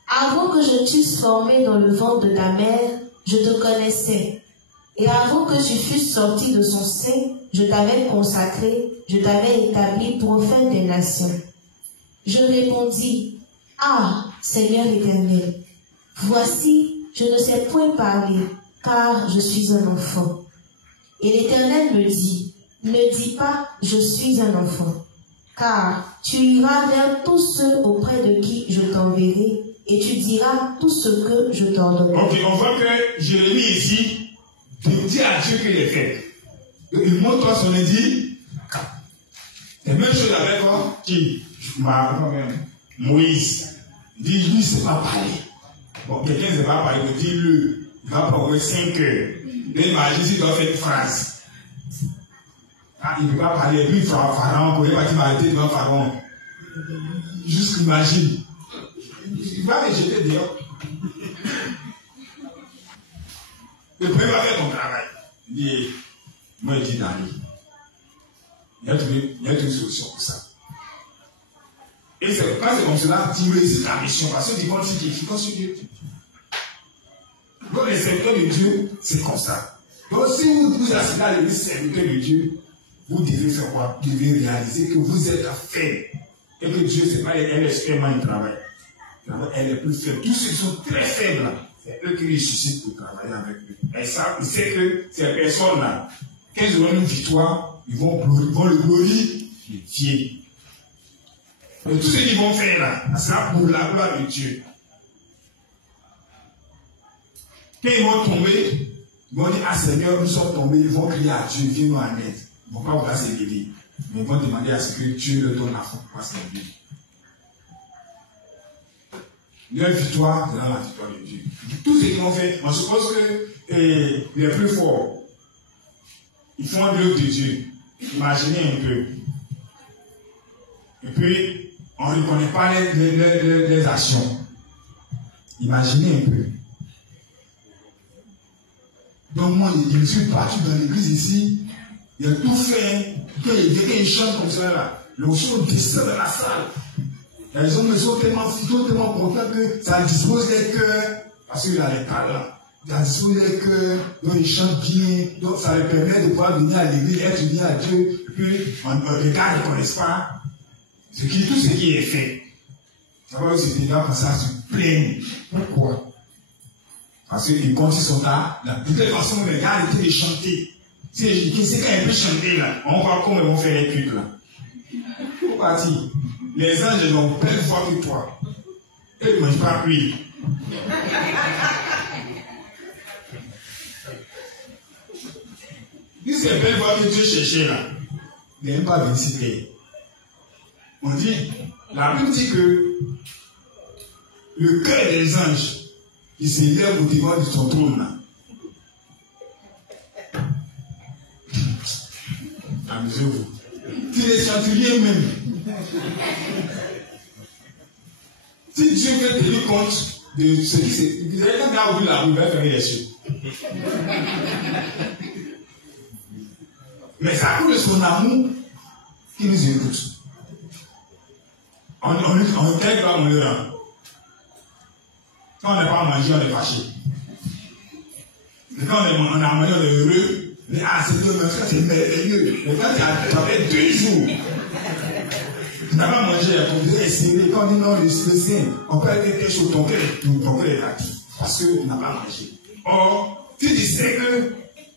Avant que je t'eusse formé dans le ventre de ta mère, je te connaissais. Et avant que tu fusses sorti de son sein, je t'avais consacré, je t'avais établi prophète des nations. Je répondis, ah, Seigneur l'Éternel, voici, je ne sais point parler, car je suis un enfant. Et l'Éternel me dit, ne dis pas, je suis un enfant, car tu iras vers tous ceux auprès de qui je t'enverrai, et tu diras tout ce que je t'ordonnerai. Ok, on voit que Jérémie ici dit à Dieu qu'il est fait. Il montre son dit. Et même chose avec quoi? Qui? Moïse. Il dit, lui, il ne sait pas parler. Bon, quelqu'un ne sait pas parler, il dit, le, il va prendre 5 heures. Mais imagine s'il doit faire une phrase. Ah, il ne peut pas parler, lui, il fera Pharaon, il va dire m'arrêter devant Pharaon. Juste imagine. Il va me jeter dehors. Le premier va faire ton travail. Il dit, moi, il dit, Dani, il y a une solution pour ça. Et c'est quand c'est comme cela, tu réussis ta mission, parce que tu comptes sur Dieu. Donc les serviteurs de Dieu, c'est comme ça. Donc si vous assistez à l'église serviteur de Dieu, vous devez faire quoi? Vous devez réaliser que vous êtes faible. Et que Dieu, c'est pas elle est seulement un travail. Elle est plus faible. Tous ceux qui sont très faibles, c'est eux qui ressuscitent pour travailler avec eux. Et ça, ils savent que ces personnes-là, quand ils auront une victoire, ils vont le glorifier. Et tout ce qu'ils vont faire là, c'est pour la gloire de Dieu. Quand ils vont tomber, ils vont dire, ah Seigneur, nous sommes tombés, ils vont crier à Dieu, viens nous en aide. Ils ne vont pas vouloir s'élever. Mais ils vont demander à ce que Dieu leur donne la force pour s'élever. Leur victoire, c'est dans la victoire de Dieu. Tout ce qu'ils vont faire, on suppose que les plus forts, ils font l'œuvre de Dieu. Imaginez un peu. Et puis, on ne reconnaît pas les actions. Imaginez un peu. Donc moi, je me suis battu dans l'église ici. Il a tout fait. Quand il chante comme ça, là, le son descend dans la salle. Les hommes sont tellement contents que ça dispose les cœurs. Parce qu'il a les talents. Ça dispose les cœurs. Donc il chante bien. Donc ça leur permet de pouvoir venir à l'église, être unis à Dieu. Et puis, les gars ne connaissent pas. Tout ce qui est fait. Ça va aussi des gens comme ça se plaignent. Pourquoi? Parce qu'ils continuent son tas. De toute façon, les gars arrêtent de chanter. C'est quand ils peuvent chanter là, on voit comment ils vont faire les trucs là. Pour partir. Les anges n'ont plein de foi que toi. Et ils ne mangent pas cuire. Si c'est belle voix que Dieu cherchait là, il n'est même pas visité. On dit, la Bible dit que le cœur des anges, il s'élève au devant de son trône là. Amusez-vous. Si les centuriers même, si Dieu veut tenir compte de ce qui s'est. Vous avez quand ouvrir la bouche, il va fermer les yeux. Mais c'est à cause de son amour qu'il nous écoute. On quelque part, on le rend. Quand on n'a pas mangé, on est fâché. Et quand on a mangé, on est heureux. Mais ah, c'est merveilleux. Mais quand tu as fait 2 jours, tu n'as pas mangé, tu as essayé. Quand on dit non, le sein, on peut être quelque chose, ton cœur est actif. Parce qu'on n'a pas mangé. Or, si tu sais que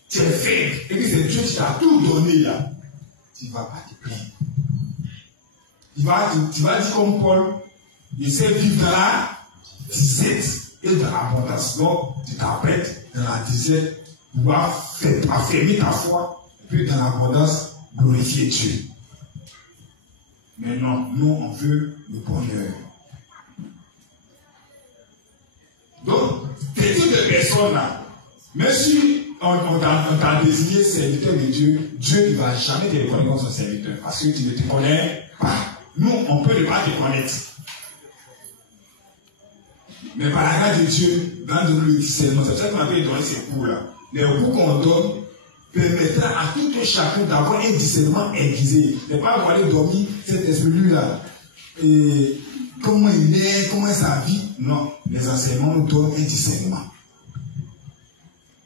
tu es faible et que c'est Dieu qui t'a tout donné là, tu ne vas pas te plaindre. Tu vas dire comme Paul, il sait vivre dans la disette et dans l'abondance. Donc, tu t'apprêtes dans la disette pour pouvoir affermir ta foi et puis dans l'abondance glorifier Dieu. Mais non, nous on veut le bonheur. Donc, ces types de personnes là, même si on t'a désigné serviteur de Dieu, Dieu ne va jamais te reconnaître comme son serviteur parce que tu ne te connais pas. Nous, on peut ne pas te connaître. Mais par la grâce de Dieu, dans le discernement, c'est pour ça qu'on a donné ces cours-là. Les cours qu'on donne permettra à tout un chacun d'avoir un discernement aiguisé. Ne pas avoir dormir cet esprit-là. Et comment il est, comment ça vit. Non, les enseignements nous donnent un discernement.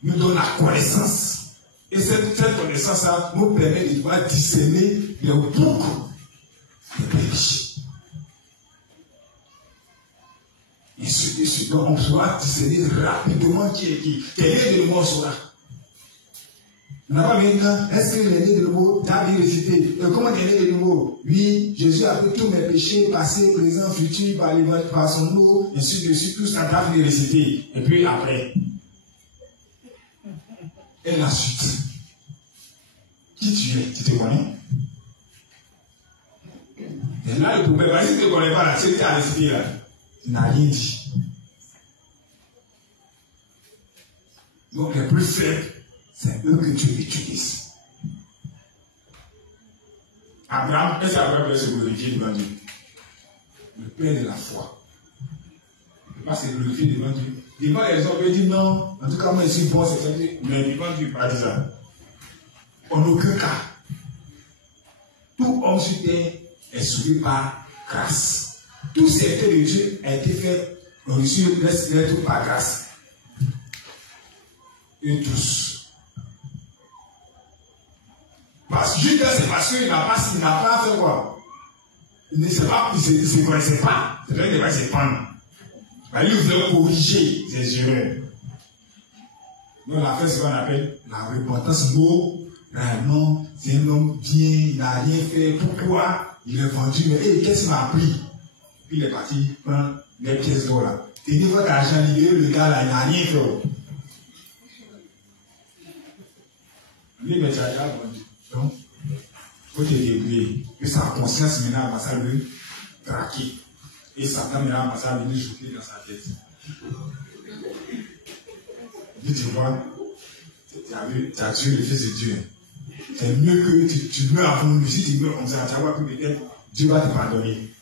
Nous donnent la connaissance. Et cette connaissance-là nous permet de pouvoir discerner les boucs des péchés. Et ce dont on pourra discerner rapidement qui est qui. Quel est le mot sera. On n'a pas maintenant, est-ce que l'aîné de nouveau, t'as bien récité? Comment t'es né de nouveau? Oui, Jésus a pris tous mes péchés, passés, présents, futurs, par son nom, et ainsi de suite, tout ça, t'as bien récité. Et puis après, et la suite. Qui tu es? Tu te connais? Et là, le problème, si tu ne te connais pas, là, tu as récité là. Tu n'as rien dit. Donc, les plus faibles, c'est eux que tu utilises. Abraham, est-ce qu'Abraham peut se glorifier devant Dieu? Le père de la foi. Il ne peut pas se glorifier devant Dieu. Devant les hommes, il dit non, en tout cas, moi je suis bon, c'est ça. Mais devant Dieu, pas dit ça. En aucun cas. Tout homme sur terre est sauvé par grâce. Tout serviteur de Dieu a été fait, on reçu l'être par grâce. Et tous. Parce que Judas, c'est parce qu'il n'a pas fait quoi? Il ne sait pas, il ne se connaissait pas. C'est vrai qu'il ne va se prendre. Il voulait corriger ses erreurs. Donc, on a fait ce qu'on appelle la repentance moralement. C'est un homme bien, il n'a rien fait. Pourquoi? Il est vendu, mais qu'est-ce qu'il m'a pris? Puis il est parti prendre les pièces d'or là. Et une fois que l'argent libéré, le gars là, il n'a rien fait. Lui, mais tu as déjà vendu. Donc, il faut te débrouiller. Que sa conscience maintenant va ça le traquer. Et Satan maintenant va ça venir jouer dans sa tête. Dis, tu vois, tu as tué le Fils de Dieu. C'est mieux que tu meurs avant lui. Si tu meurs comme ça, tu vas voir que peut-être Dieu va te pardonner.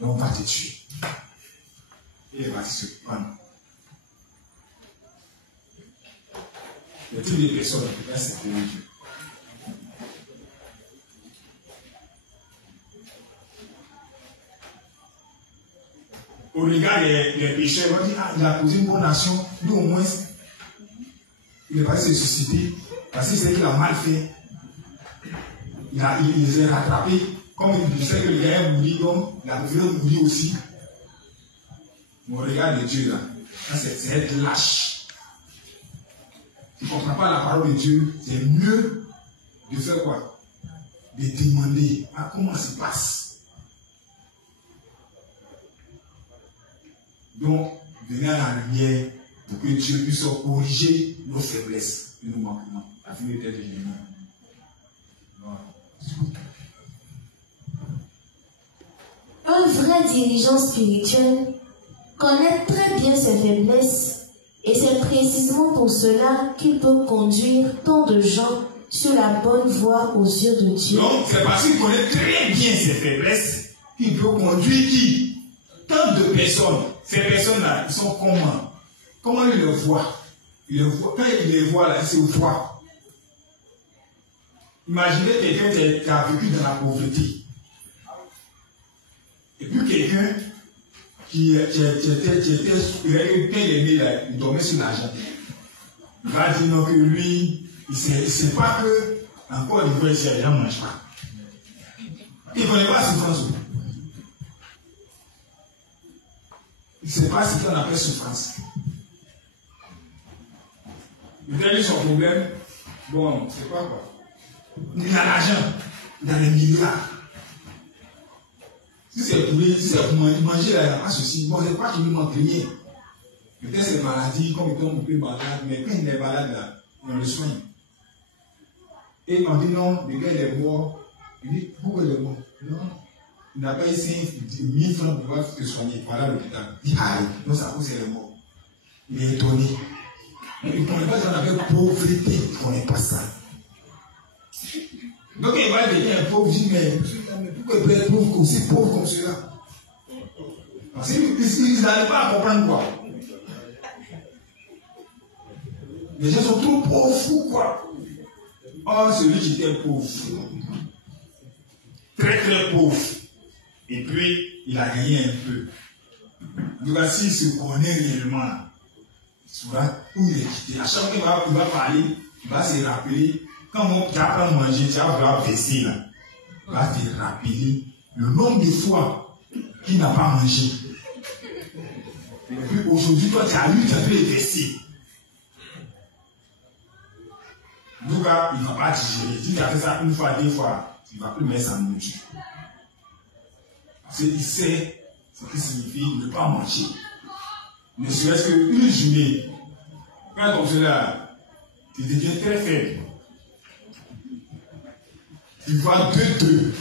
Donc on va te tuer. Et il va se prendre. Il y a toutes les personnes qui peuvent s'aimer Dieu. Au regard des pécheurs, on dit, ah, il a posé une bonne action, nous au moins, il n'est pas se susciter, parce qu'il sait qu'il a mal fait. Il les a rattrapés, comme il sait que le gars est mouru, donc il a préféré mourir aussi. Mais au regard de Dieu, là, c'est être lâche. Tu ne comprends pas la parole de Dieu, c'est mieux de faire quoi? De demander comment ça se passe. Donc, venez à la lumière pour que Dieu puisse corriger nos faiblesses et nos manquements, afin d'être généreux. Un vrai dirigeant spirituel connaît très bien ses faiblesses et c'est précisément pour cela qu'il peut conduire tant de gens sur la bonne voie aux yeux de Dieu. Donc, c'est parce qu'il connaît très bien ses faiblesses qu'il peut conduire qui? Tant de personnes. Ces personnes-là, ils sont comment? Comment il les voit? Quand il les voit, là, il se voit. Imaginez quelqu'un qui a vécu dans la pauvreté. Et puis quelqu'un qui était bien aimé, là, il dormait sur l'argent. Il va dire non que lui, il ne sait pas que, encore une fois, ici, les gens ne mangent pas. Il ne connaît pas la souffrance. Il ne sait pas ce qu'on appelle souffrance. Peut-être son problème, bon, c'est pas quoi. Il a l'argent, il a les milliards. Si c'est pour manger, là, il n'y a pas de souci. Bon, c'est pas qu'il ne manque rien. Peut-être c'est maladie, comme il tombe un peu malade, mais quand il est malade, là, on le soigne. Et on dit non, le gars il est mort. Il dit pourquoi il est mort? Non. Il n'a pas eu 1000 francs pour pouvoir te soigner. Voilà l'hôpital. Il dit, ah, non, ça cause, il est mort. Il est étonné. Mais il ne connaît pas ça avec pauvreté, il ne connaît pas ça. Donc il va devenir un pauvre, il dit, mais pourquoi il peut être pauvre, aussi pauvre comme cela? Parce qu'ils n'arrivent pas à comprendre quoi. Les gens sont trop pauvres ou quoi? Oh, celui qui était pauvre, très très pauvre, et puis il a gagné un peu. Donc s'il se connaît réellement, il saura où il est quitté. À chaque fois qu'il va parler, il va se rappeler. Quand tu apprends à manger, tu vas vouloir baisser là. Il va te rappeler le nombre de fois qu'il n'a pas mangé. Et puis aujourd'hui, quand tu as lu, tu as pu les baisser. Donc là, il ne va pas digérer. Si tu as fait ça une fois, deux fois, il ne va plus mettre sa nourriture. Parce qu'il sait ce qui signifie ne pas manger. Ne serait-ce qu'une journée, quand comme cela, tu deviens très faible. Tu vois 2-2.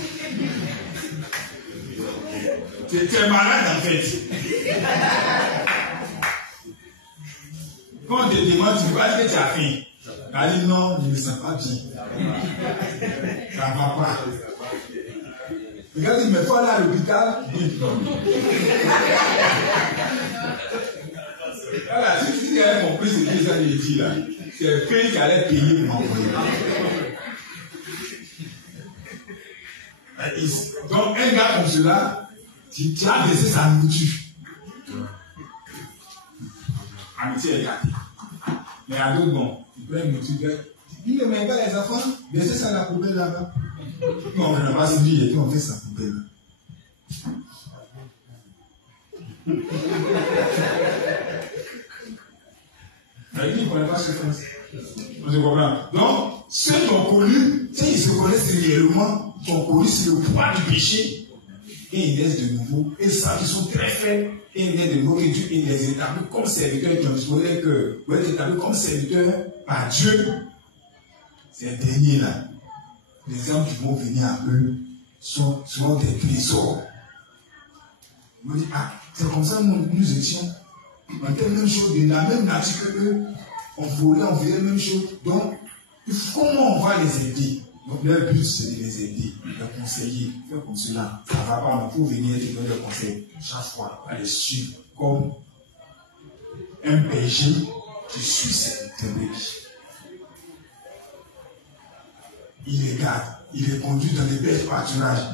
Tu es malade en fait. Quand on te demande, tu ne sais pas ce que tu as fait. Tu as dit non, je ne me sens pas bien. Ça ne va pas. Regarde, il me faut aller à l'hôpital. Voilà, si tu avais compris ce que ça veut dire là, c'est le pays qui allait payer pour m'envoyer. Donc, un gars comme cela, tu as baissé sa nourriture. Amitié est gâtée. Mais à d'autres, bon, tu prends une nourriture. Il ne met pas les enfants, baissez ça à la poubelle là-bas. Non, on ne va pas se dire, et puis on fait sa poubelle. Mais il ne connaît pas ce que c'est. On se comprend. Donc, ceux qui ont connu, ils se connaissent réellement, qui ont connu sur le poids du péché, et ils naissent de nouveau, et savent qu'ils sont très faibles, et ils naissent de nouveau, et Dieu les établit comme serviteurs, qui ont dit que vous êtes établis comme serviteurs par Dieu. Ces derniers-là, les hommes qui vont venir à eux sont des trésors. On dit, ah, c'est comme ça que nous étions. On était la même chose, de la même nature que eux. On volait, on faisait la même chose. Donc, comment on va les aider? Donc, leur but, c'est de les aider, de les conseiller. Faire comme cela, ça ne va pas, il faut venir et donner des conseils. Chaque fois, à les suivre comme un berger qui suit ses brebis. Il les garde, il les conduit dans les belles pâturages.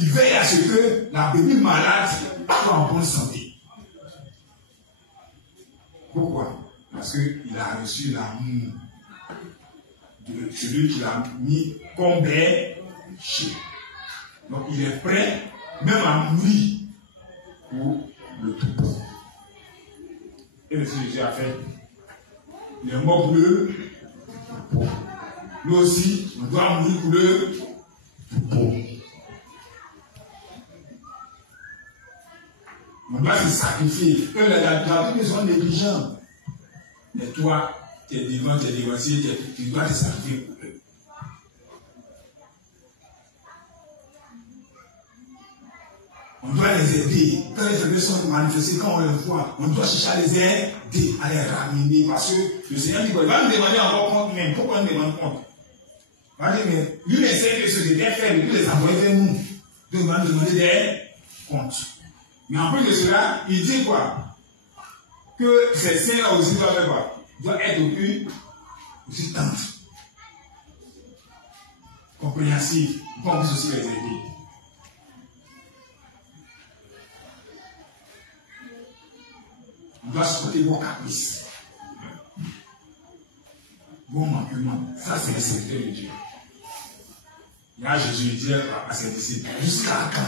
Il veille à ce que la brebis malade soit en bonne santé. Pourquoi? Parce qu'il a reçu l'amour de celui qui l'a mis comme berger. Donc il est prêt même à mourir pour le troupeau. Et le Seigneur Jésus a fait. Il est mort pour le troupeau. Nous aussi, on doit mourir pour le troupeau. On doit se sacrifier. Eux, la Bible, ils sont négligents. Mais toi, tu es devant, tu es dévancé, tu dois te sacrifier pour eux. On doit les aider. Quand les faiblesses sont manifestées, quand on les voit, on doit chercher à les aider, à les ramener. Parce que le Seigneur dit, il va nous demander encore compte même. Pourquoi on demande compte? Il va dire, mais lui, il sait que ce que j'ai fait, il peut les envoyer vers nous. Donc, il va nous demander des comptes. Mais en plus de cela, il dit quoi? Que ces saints-là aussi doivent faire quoi? Doivent être aussi tendres, compréhensifs, pour qu'on puisse aussi les aider. On doit supporter vos caprices, vos manquements. Ça, c'est le serviteur de Dieu. Il y a Jésus dit à ses disciples, jusqu'à quand?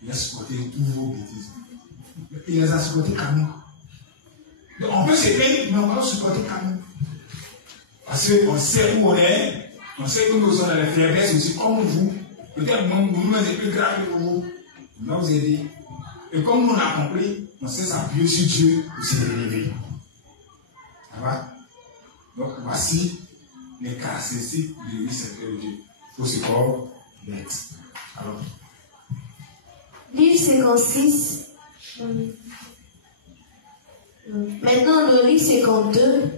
Il a supporté tous vos bêtises. Il les a supportés quand même. Donc on peut se plaindre, mais on va supporter quand même. Parce qu'on sait où on est, on sait que nous sommes dans les faiblesses aussi, comme vous. Peut-être nous c'est plus grave que vous. On va vous aider. Et comme nous on a compris, on sait s'appuyer sur Dieu pour se relever. Ça va? Donc voici les caractéristiques du serviteur de Dieu. Il faut se connaître. Alors. Livre 56. Maintenant, le livre 52,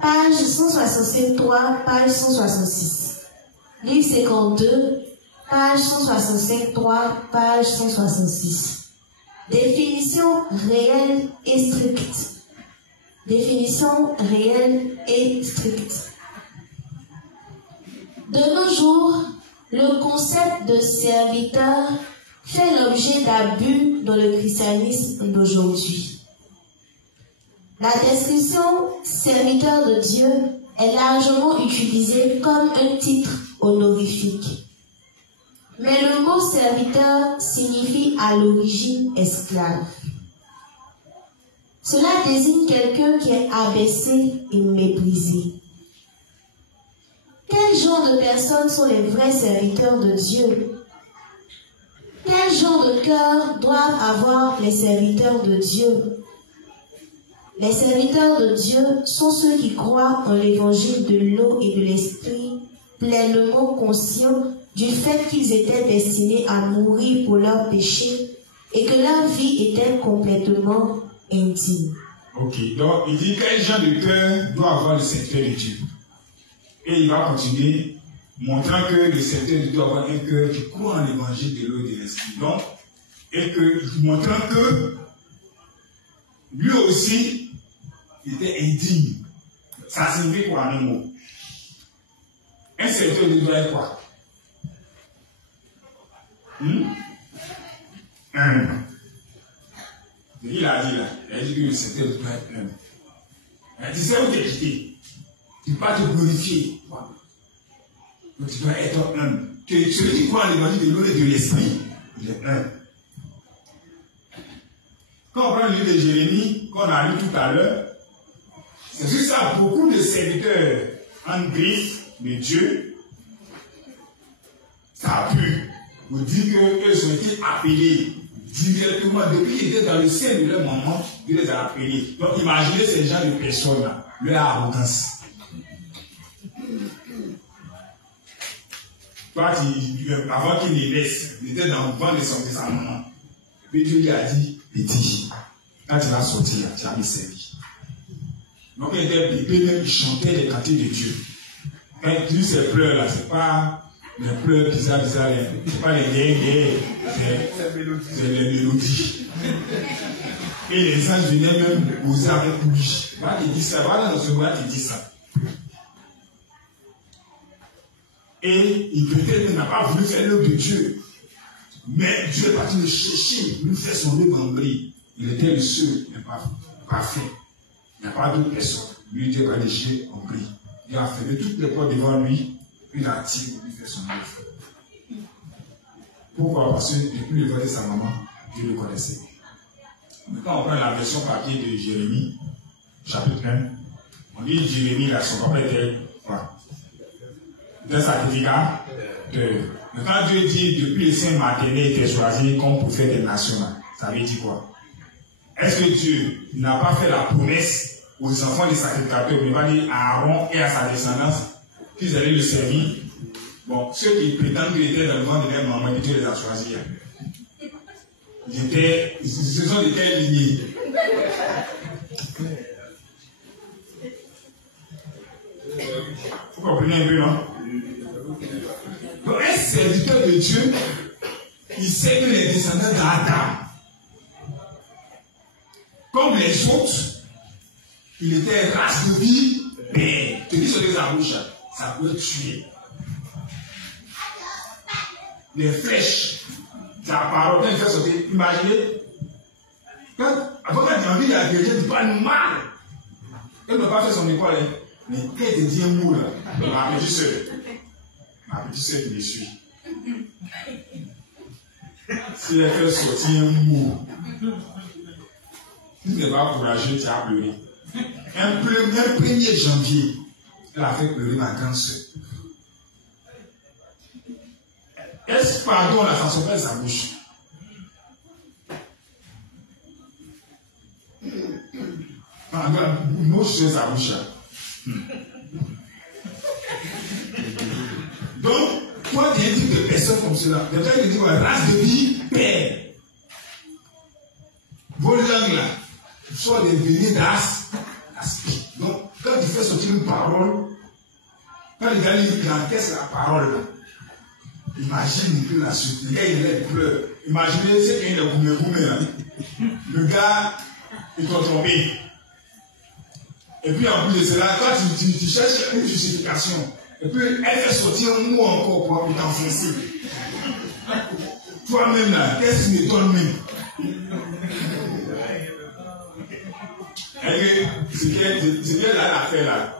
page 165-3, page 166. Livre 52, page 165-3, page 166. Définition réelle et stricte. Définition réelle et stricte. De nos jours, le concept de serviteur fait l'objet d'abus dans le christianisme d'aujourd'hui. La description serviteur de Dieu est largement utilisée comme un titre honorifique. Mais le mot serviteur signifie à l'origine esclave. Cela désigne quelqu'un qui est abaissé et méprisé. Quel genre de personnes sont les vrais serviteurs de Dieu? Quel genre de cœur doivent avoir les serviteurs de Dieu? Les serviteurs de Dieu sont ceux qui croient en l'évangile de l'eau et de l'esprit, pleinement conscients du fait qu'ils étaient destinés à mourir pour leurs péchés et que leur vie était complètement intime. Ok, donc il dit quel genre de cœur doit avoir le serviteur de Dieu. Et il va continuer, montrant que le serviteur de Dieu doit avoir un cœur qui croit en l'évangile de l'eau et de l'esprit. Donc, et que, montrant que lui aussi était indigne. Ça signifie quoi en un mot? Un serviteur de Dieu doit être quoi? Humble. Il a dit là, il a dit que le serviteur de Dieu doit être humble. Il a dit c'est où t'es quitté. Tu ne peux pas te glorifier. Donc tu dois être humble. Celui qui croit en l'évangile de l'eau et de l'esprit, il est humble. Quand on prend le livre de Jérémie, qu'on a lu tout à l'heure, c'est juste ça, beaucoup de serviteurs en griffe de Dieu, ça a pu vous dire qu'eux ont été appelés directement, depuis qu'ils étaient dans le sein de leur maman, ils les ont appelés. Donc imaginez ces gens de personnes-là, leur arrogance. Toi, avant qu'il ne naisse, il était dans le ventre de sa maman. Puis Dieu lui a dit, petit, quand tu vas sortir, tu vas me servir. Donc il était bébé, même il chantait les cantiques de Dieu. Quand il dit ces pleurs là, c'est pas les pleurs bizarres, c'est pas les guerres, c'est les mélodies. Et les anges venaient même poser avec lui. Voilà, il dit ça, voilà dans ce moment, il dit ça. Et il peut-être n'a pas voulu faire l'œuvre de Dieu. Mais Dieu est parti le chercher, lui faire son œuvre en bris. Il était le seul, il n'est pas parfait. Il n'y a pas d'autre personne. Lui, Dieu va lécher en bris. Il a fermé toutes les portes devant lui, il a tiré pour lui faire son œuvre. Pourquoi? Parce que depuis le ventre de sa maman, Dieu le connaissait. Mais quand on prend la version papier de Jérémie, chapitre 1, on dit Jérémie, là, son papa était quoi? D'un certificat de. Mais quand Dieu dit depuis le sein maternel était choisi comme prophète des nations, ça veut dire quoi? Est-ce que Dieu n'a pas fait la promesse aux enfants des sacrificateurs, mais va dire à Aaron et à sa descendance qu'ils allaient le servir? Bon, ceux qui prétendent qu'ils étaient dans le ventre de leur maman, Dieu les a choisis. Ce sont de quelle lignée? Vous comprenez un peu, non? Donc, un serviteur de Dieu, il sait que les descendants d'Adam, comme les autres, il était race de vie, mais te dis sur les abouches, ça peut tuer. Les flèches, c'est la parole, quand il fait sauter, imaginez, avant quand il a envie de la vérité, il parle mal. Il n'a pas fait son école, mais quand il te dit un mot, là, ma petite soeur qui me suit. Si elle fait sortir un mot, tu n'es pas encouragé, tu as pleuré. Un 1er janvier, elle a fait pleurer ma grande soeur. Est-ce pardon la façon dont sa bouche? Moi, je suis sa bouche. Donc, toi, tu es un type de personne comme cela. Le temps, il dit, race de vie, père. Vos langues là, soit des venées d'aspic. Donc, quand tu fais sortir une parole, quand les gars il encaisse la parole, là, imagine que la suite, le gars il pleure. Imaginez, c'est qu'il est goumé là. Le gars, il doit tomber. Et puis en plus de cela, quand tu cherches une justification, et puis elle fait sortir un mot encore pour t'enfoncer. Toi-même là, qu'est-ce qui m'étonne même? C'est bien là l'affaire là.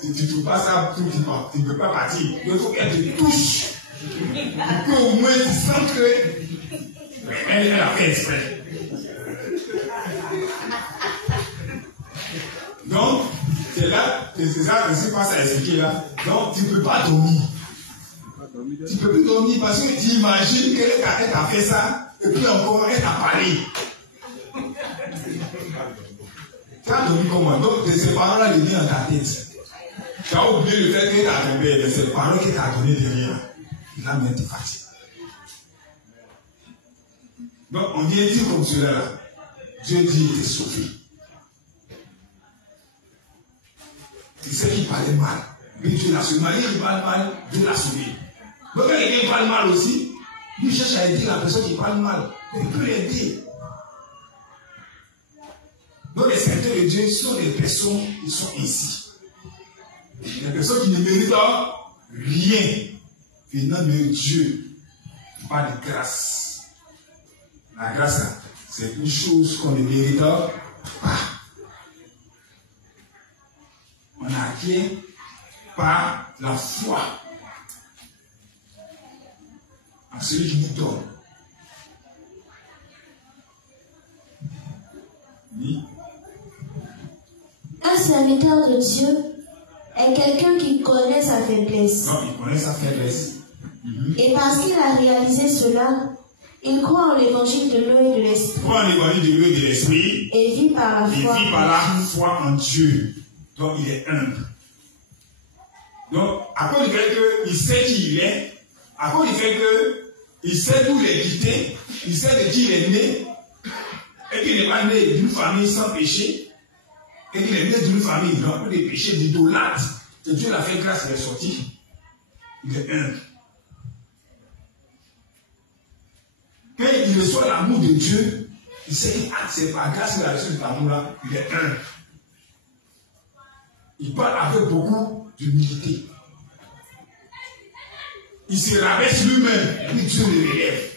Si tu ne trouves pas ça, tu ne peux pas partir. Il faut qu'elle te touche. Pour qu'au moins tu sens qu'elle a fait exprès. Donc, c'est là, c'est ça que je pense à expliquer là. Donc, tu ne peux pas dormir. Tu ne peux plus dormir parce que tu imagines qu'elle t'a fait ça, et puis encore, elle t'a parlé. Tu as dormi comment? Donc, ces paroles-là deviennent dans ta tête. Tu as oublié le fait qu'elle t'a tombé, mais c'est les paroles qu'elle t'a donné derrière. Là, même, tu fatigues. Donc, on vient dire comme cela là. Dieu dit, il t'est sauvé. C'est ce qui parlait mal. Mais Dieu l'a sauvé. Marie, il parle mal, Dieu l'a sauvé. Donc, quand quelqu'un parle mal aussi, lui cherche à aider la personne qui parle mal. Mais il peut l'aider. Donc, les serviteurs de Dieu sont des personnes qui sont ainsi. Des personnes qui ne méritent rien venant de Dieu. Pas de grâce. La grâce, c'est une chose qu'on ne mérite pas. On n'acquiert pas la foi en celui qui nous donne. Oui. Un serviteur de Dieu est quelqu'un qui connaît sa faiblesse. Non, il connaît sa faiblesse. Et parce qu'il a réalisé cela, il croit en l'évangile de l'eau et de l'esprit. Croit en l'évangile de l'eau et de l'esprit. Et vit par la foi. Et vit par la foi en Dieu. Donc il est humble. Donc, à cause du fait qu'il sait qui il est, à cause du fait qu'il sait d'où il est quitté, il sait de qui il est né, et qu'il n'est pas né d'une famille sans péché, et qu'il est né d'une famille remplie de péchés, d'idolâtres, et Dieu l'a fait grâce, il est sorti. Il est humble. Quand il reçoit l'amour de Dieu, il sait que c'est par grâce qu'il a reçu cet amour-là, il est humble. Il parle avec beaucoup d'humilité. Il se rabaisse lui-même, et puis Dieu le relève.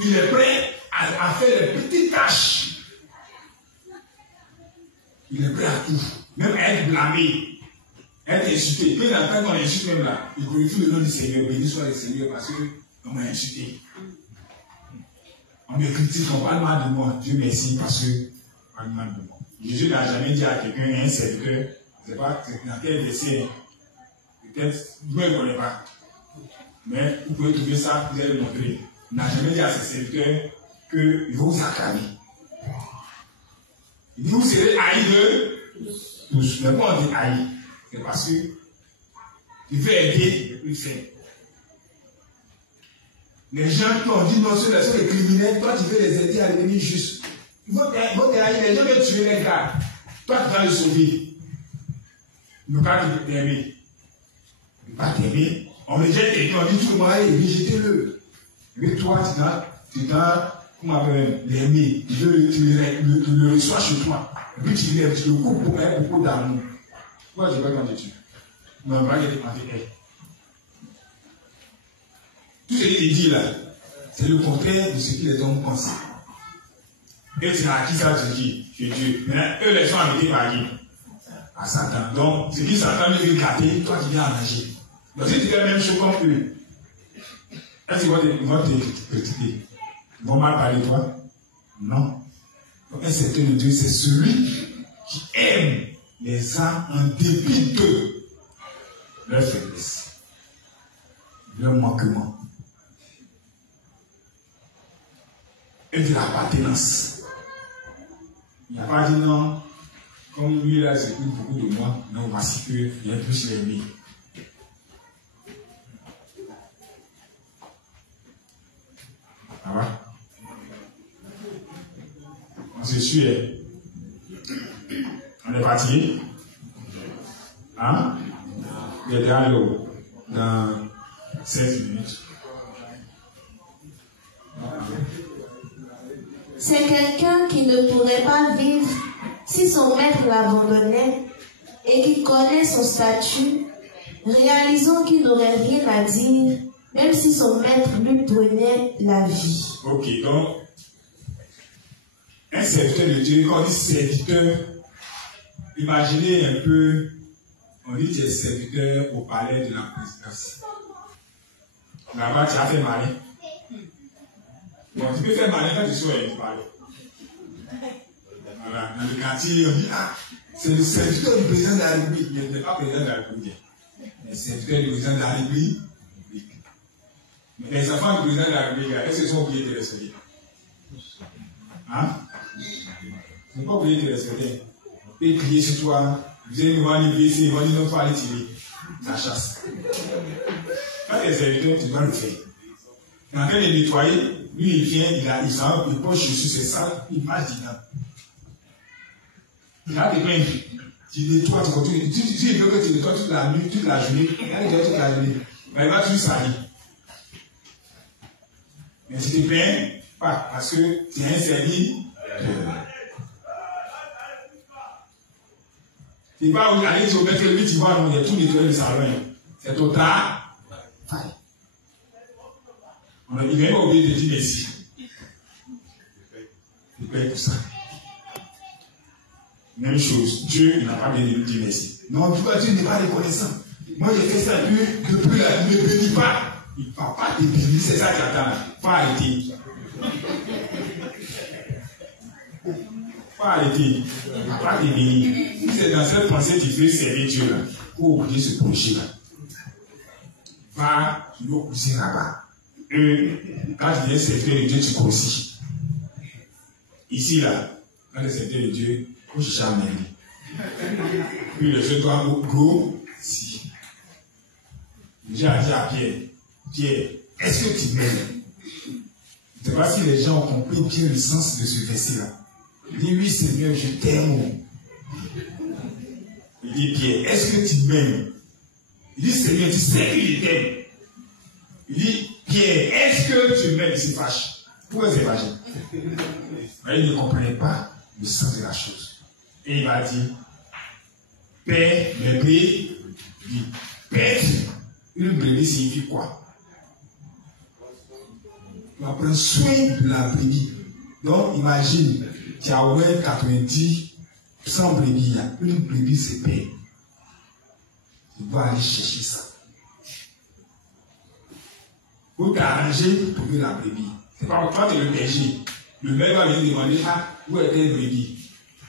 Il est prêt à faire les petites tâches. Il est prêt à tout. Même à être blâmé, à être insulté. Quand il entend qu'on insulte même là, il glorifie le nom du Seigneur, béni soit le Seigneur parce qu'on m'a insulté. On me critique, on parle mal de moi. Dieu merci parce qu'on parle mal de moi. Jésus n'a jamais dit à quelqu'un, un serviteur, je ne sais pas dans quel verset, peut-être, je ne le connais pas. Mais vous pouvez trouver ça, vous allez le montrer. Il n'a jamais dit à ses serviteurs qu'il va vous acclamer. Il dit, vous serez haïs de tous. Mais pourquoi on dit haïs? C'est parce que il veut aider, il fait. Les gens qui ont dit non, ce sont les criminels, toi tu veux les aider à devenir justes. Les gens veulent tuer les gars. Toi, tu vas les sauver. Ne pas t'aimer. Ne pas t'aimer. On me jette quelqu'un, on dit tout le monde, rejetez-le. Mais toi, tu dois, comment l'aimer. Tu le reçois chez toi. Et puis tu le coupes pour faire beaucoup d'amour. Pourquoi je ne vais pas quand tu tues? Non, pas qu'il y ait des tout ce qu'il dit là, c'est le contraire de ce que les hommes pensent. Et tu as qui ça te dit? C'est Dieu. Maintenant, eux, les sont habités par qui? À Satan. Donc, ce qui Satan lui veut gâter, toi tu viens arranger. Donc, si tu fais la même chose comme eux, est-ce qu'ils vont te critiquer? Ils vont mal parler de toi? Non. Donc, un certain de Dieu, c'est celui qui aime les âmes en dépit de leur faiblesse, leur manquement et de l'appartenance. Il n'a pas dit non, comme lui là, c'est beaucoup de moi, non, voici qu'il y a plus l'aimer. Ça va? suis. On est parti. Hein? Il est dans l'eau. Dans 16 minutes. C'est quelqu'un qui ne pourrait pas vivre si son maître l'abandonnait et qui connaît son statut, réalisant qu'il n'aurait rien à dire, même si son maître lui prenait la vie. Ok, donc, un serviteur de Dieu, quand on dit serviteur, imaginez un peu, on dit que tu es serviteur au palais de la présidence. Là-bas, tu as fait malin. Bon, tu peux faire malin quand tu sois au palais. Voilà, dans le quartier, on dit, ah, c'est le serviteur du président de la République. Il n'est pas président de la République. Le serviteur du président de la République. Mais les enfants du président de la République, est-ce qu'ils sont obligés de respecter? Hein? Ils ne sont pas obligés de respecter. Ils peuvent crier sur toi. Vous allez nous voir les blessés, ils vont dire non, il faut aller tirer. Ça chasse. Quand tu es serviteur, tu dois le faire. En train de nettoyer, lui il vient, il s'en il pose sur ses salles, il marche dedans. Il a des mains. Tu nettoies, tu continues. Tu veux que tu nettoies toute la nuit, toute la journée. Il a nettoyé toute la journée. Mais il va tout salir. Mais tu te plains pas parce que tu es un serviteur. Tu vas aller sur le mètre, tu vois, il y a tout nettoyé le salon. C'est total. On a dit, même pas oublié de dire merci. Tu payes tout ça. Même chose, Dieu il n'a pas bien de nous dire merci. Non, toi, Dieu n'est pas reconnaissant. Moi, j'ai fait ça depuis là, il ne bénit pas. Il ne parle pas de bénir, c'est ça qui attend. Pas arrêter. Pas arrêter. Pas de bénir. Si c'est dans cette pensée que tu fais servir Dieu là, pour oublier ce projet là. Va, tu dois pousser là-bas. Quand tu es serviteur de Dieu, tu grossis. Ici là, quand tu es serviteur de Dieu, il faut chercher à m'aimer. Puis le jeu doit grossir. J'ai dit à Pierre, Pierre, est-ce que tu m'aimes? Je ne sais pas si les gens ont compris bien le sens de ce verset-là. Il dit, oui Seigneur, je t'aime. Il dit, Pierre, est-ce que tu m'aimes? Il dit, Seigneur, tu sais qu'il t'aime. Il dit, Pierre, est-ce que tu m'aimes? Il se fâche. Pourquoi il se fâche? Il ne comprenait pas le sens de la chose. Et il m'a dit, Père, le bébé, pète. Une brebis signifie quoi? Tu vas prendre soin de la brebis. Donc, imagine, tu as ouvert 90, 100 brebis, une brebis c'est père. Tu dois aller chercher ça. Pour t'arranger pour trouver la brebis. C'est pas toi, tu es le berger. Le maire va venir demander, ah, où est la brebis?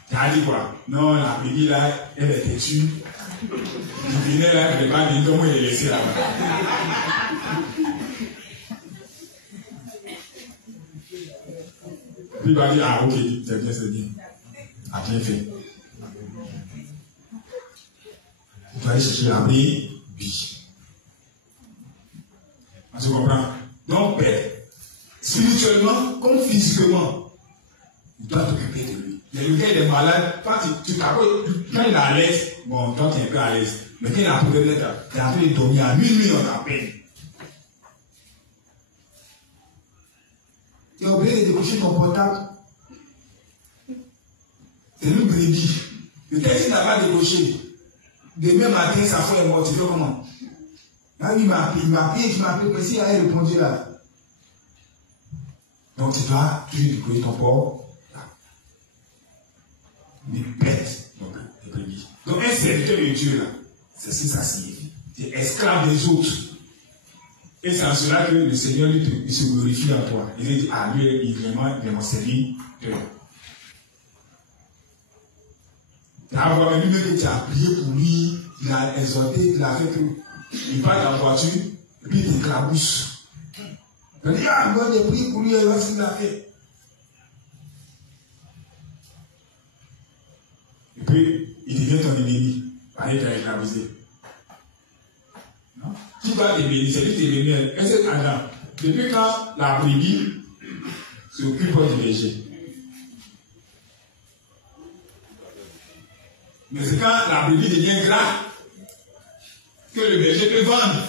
Tu as dit quoi? Non, la brebis là, elle est têtue. Je venais là, je ne vais pas dire comment il est laissé là-bas. Puis il va dire, ah ok, c'est bien. Ah, bien fait. Tu dois aller chercher la brebis. Tu comprends? Donc, Père, spirituellement comme physiquement, tu dois t'occuper de lui. Le gars il est malade, quand il est à l'aise, bon, toi tu es un peu à l'aise. Mais quand il a un problème, tu es en train de dormir à minuit, on a peine. Tu es obligé de décrocher ton portable. C'est une brebis. Le gars s'il n'a pas décroché, demain matin, sa foi est morte, tu fais comment? Là, il m'a appelé, mais si il a répondu là. Donc tu dois toujours décoller ton portable. Des bêtes, donc des brebis. Donc un serviteur de Dieu là, c'est ce que ça signifie. Tu es esclave des autres. Et c'est en cela que le Seigneur il se glorifie en toi. Il dit, ah lui, il est vraiment serviteur. Tu as voir même que tu as prié pour lui, il a exhorté, il a fait tout. Il part dans la voiture, et puis il t'éclabousse. Il dit, ah moi j'ai prié pour lui, il va ce qu'il a fait. Et puis, il devient ton ennemi. Allez, tu as éclaboussé. Qui va te bénir? C'est lui qui te bénir. Est-ce que Adam, depuis quand la brebis s'occupe du berger? Mais c'est quand la brebis devient grande que le berger peut vendre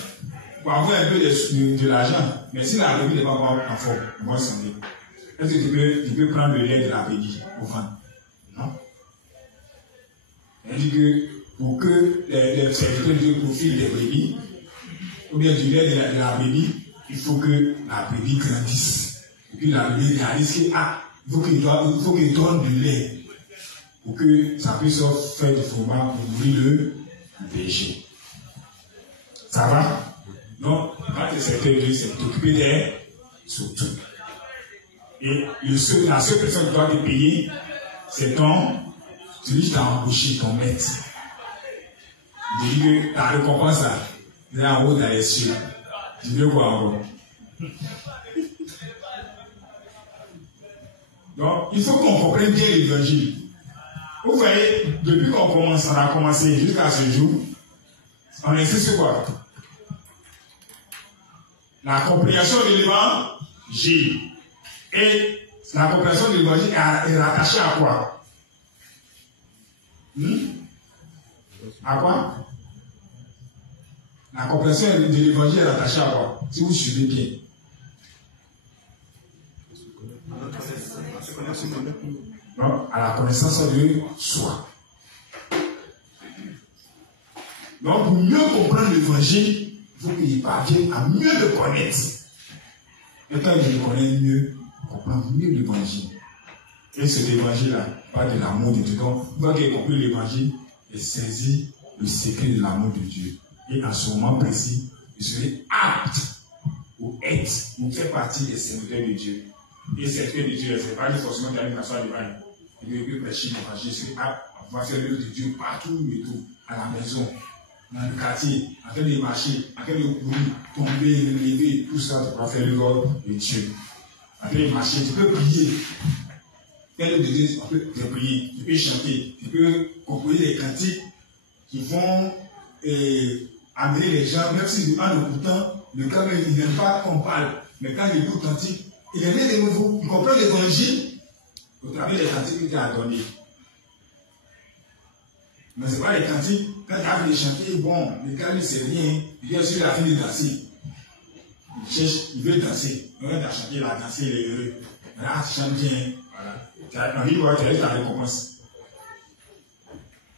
pour avoir un peu de l'argent. Mais si la brebis n'est pas en forme, en bonne santé, est-ce que tu peux prendre le lait de la brebis pour vendre? Non. Elle dit que pour que les serviteurs de profitent des brebis, ou bien du lait de la brebis, il faut que la brebis grandisse. Et puis la brebis réalise qu'il faut qu'il donne du lait pour que ça puisse faire du fromage pour nourrir le berger. Ça va? Donc, quand le serviteur de Dieu s'est occupé d'elle, surtout. Et la seule personne qui doit te payer, c'est celui qui t'a embauché, ton maître. Il dit que ta récompense est en haut dans les cieux. Tu veux quoi encore? Donc, il faut qu'on comprenne bien l'évangile. Vous voyez, depuis qu'on a commencé jusqu'à ce jour, on insiste sur quoi? La compréhension de l'évangile. Et la compréhension de l'évangile est rattachée à quoi? À quoi? La compréhension de l'évangile est rattachée à quoi? Si vous suivez bien. Donc, à la connaissance de soi. Donc, pour mieux comprendre l'évangile, il faut qu'il parvienne à mieux le connaître. Et quand il le connaît mieux, il comprend mieux l'évangile. Et cet évangile-là parle de l'amour de Dieu. Donc, une fois qu'il a compris l'évangile, il saisit le secret de l'amour de Dieu. Et à ce moment précis, il serait apte pour faire partie des serviteurs de Dieu. Et serviteurs de Dieu, ce n'est pas forcément d'aller m'asseoir devant lui. Il veut prêcher l'évangile, il serait apte à pouvoir faire l'œuvre de Dieu partout et tout, à la maison, dans le quartier, en train de marcher, en train de courir, tomber, lever, tout ça, tu pourras faire l'œuvre de Dieu. En train de marcher, tu peux prier. Faire l'œuvre de Dieu, tu peux prier, tu peux chanter, tu peux composer des cantiques qui vont amener les gens, même si en écoutant, le gars il n'aime pas qu'on parle, mais quand il écoute cantique, il aime de nouveau, il comprend l'évangile au travers des cantiques qu'il t'a donné. Mais ce n'est pas les cantiques, quand tu as envie de chanter, bon, le gars ne sait rien, il vient sur la fin de danser. Il cherche, il veut danser. Donc quand tu as chanté, il a dansé, il est heureux. Là, tu chantes bien, voilà. Tu as envie de voir, tu as eu ta récompense.